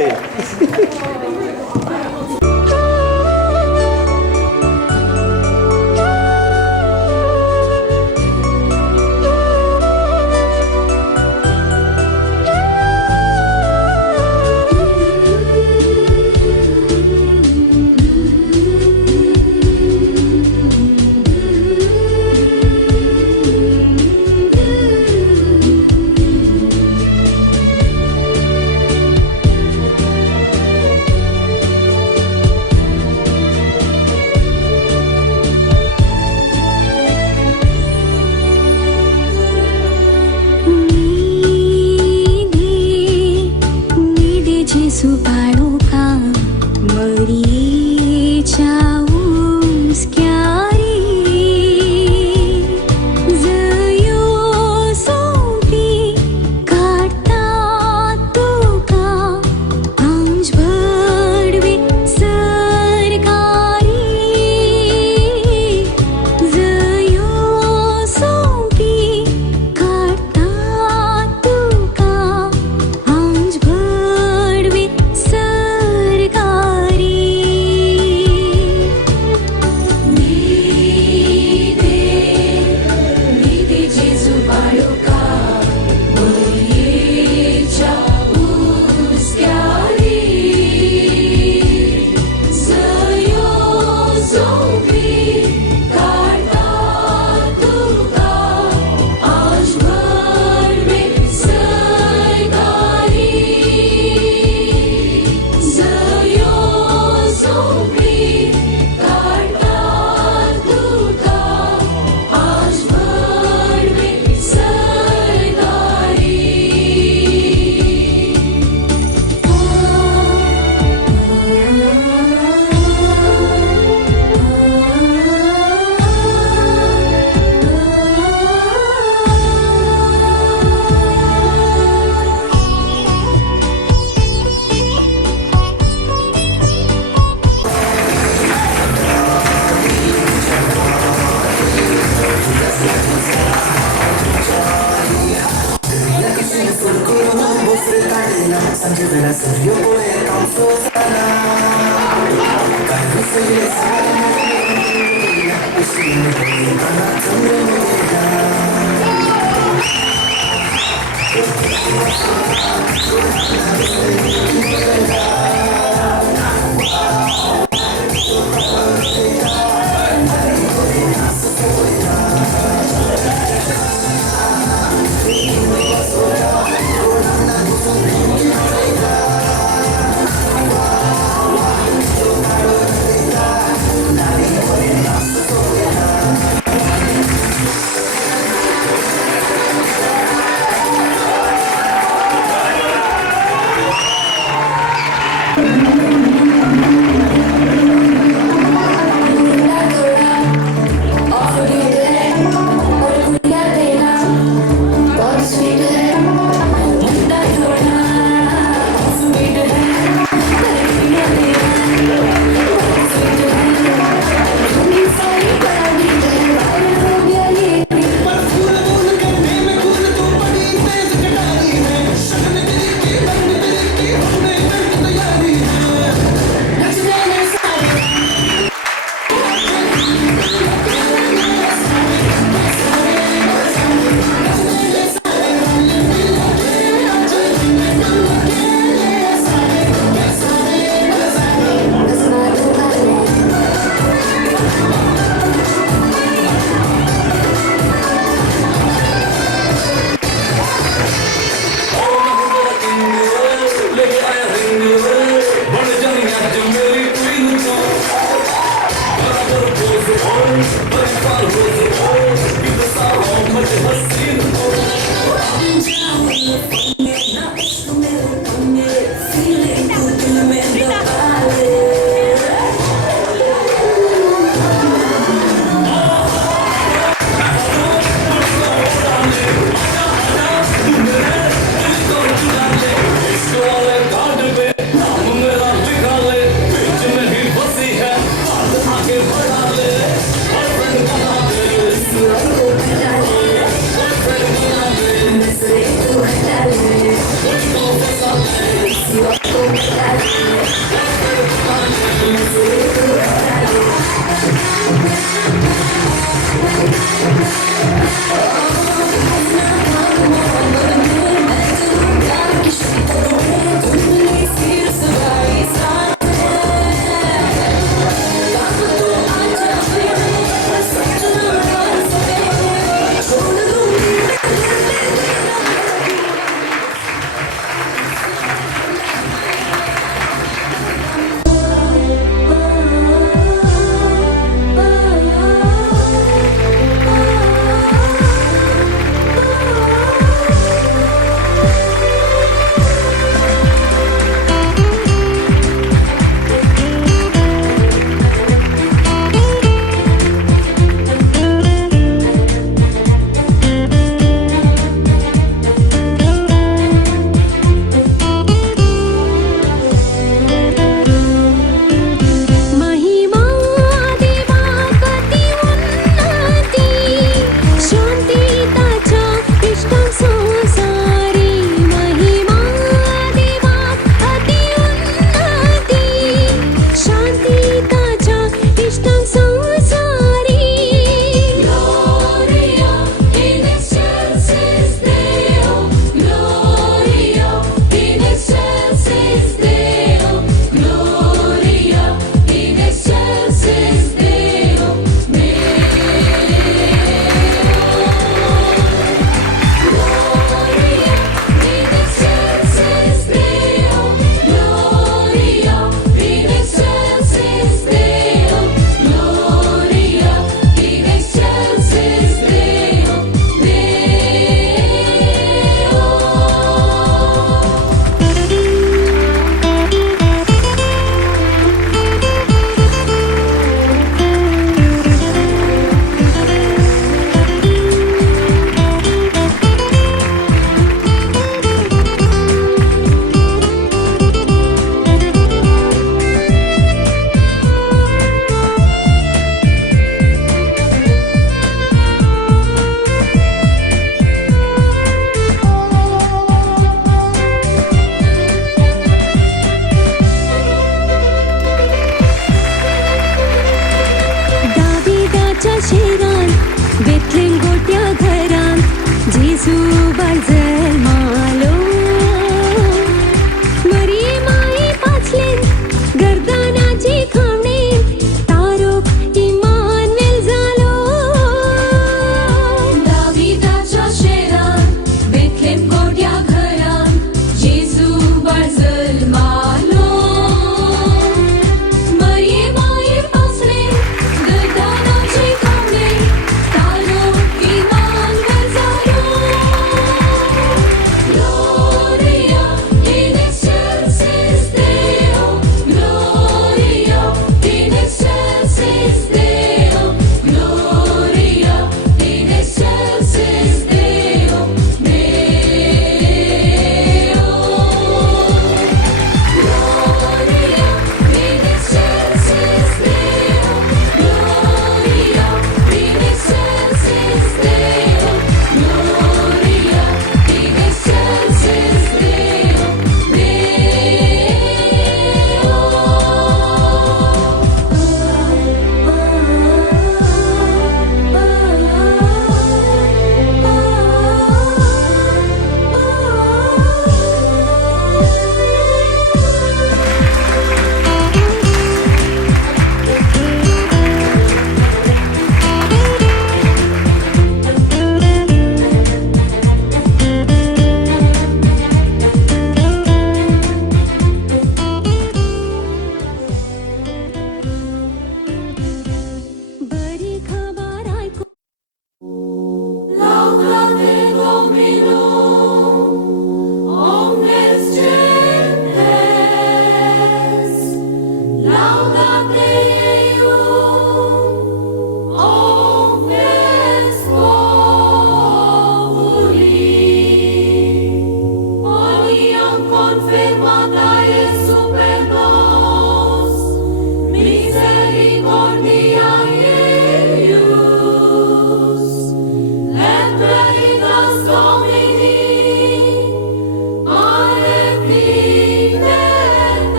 2 by Z.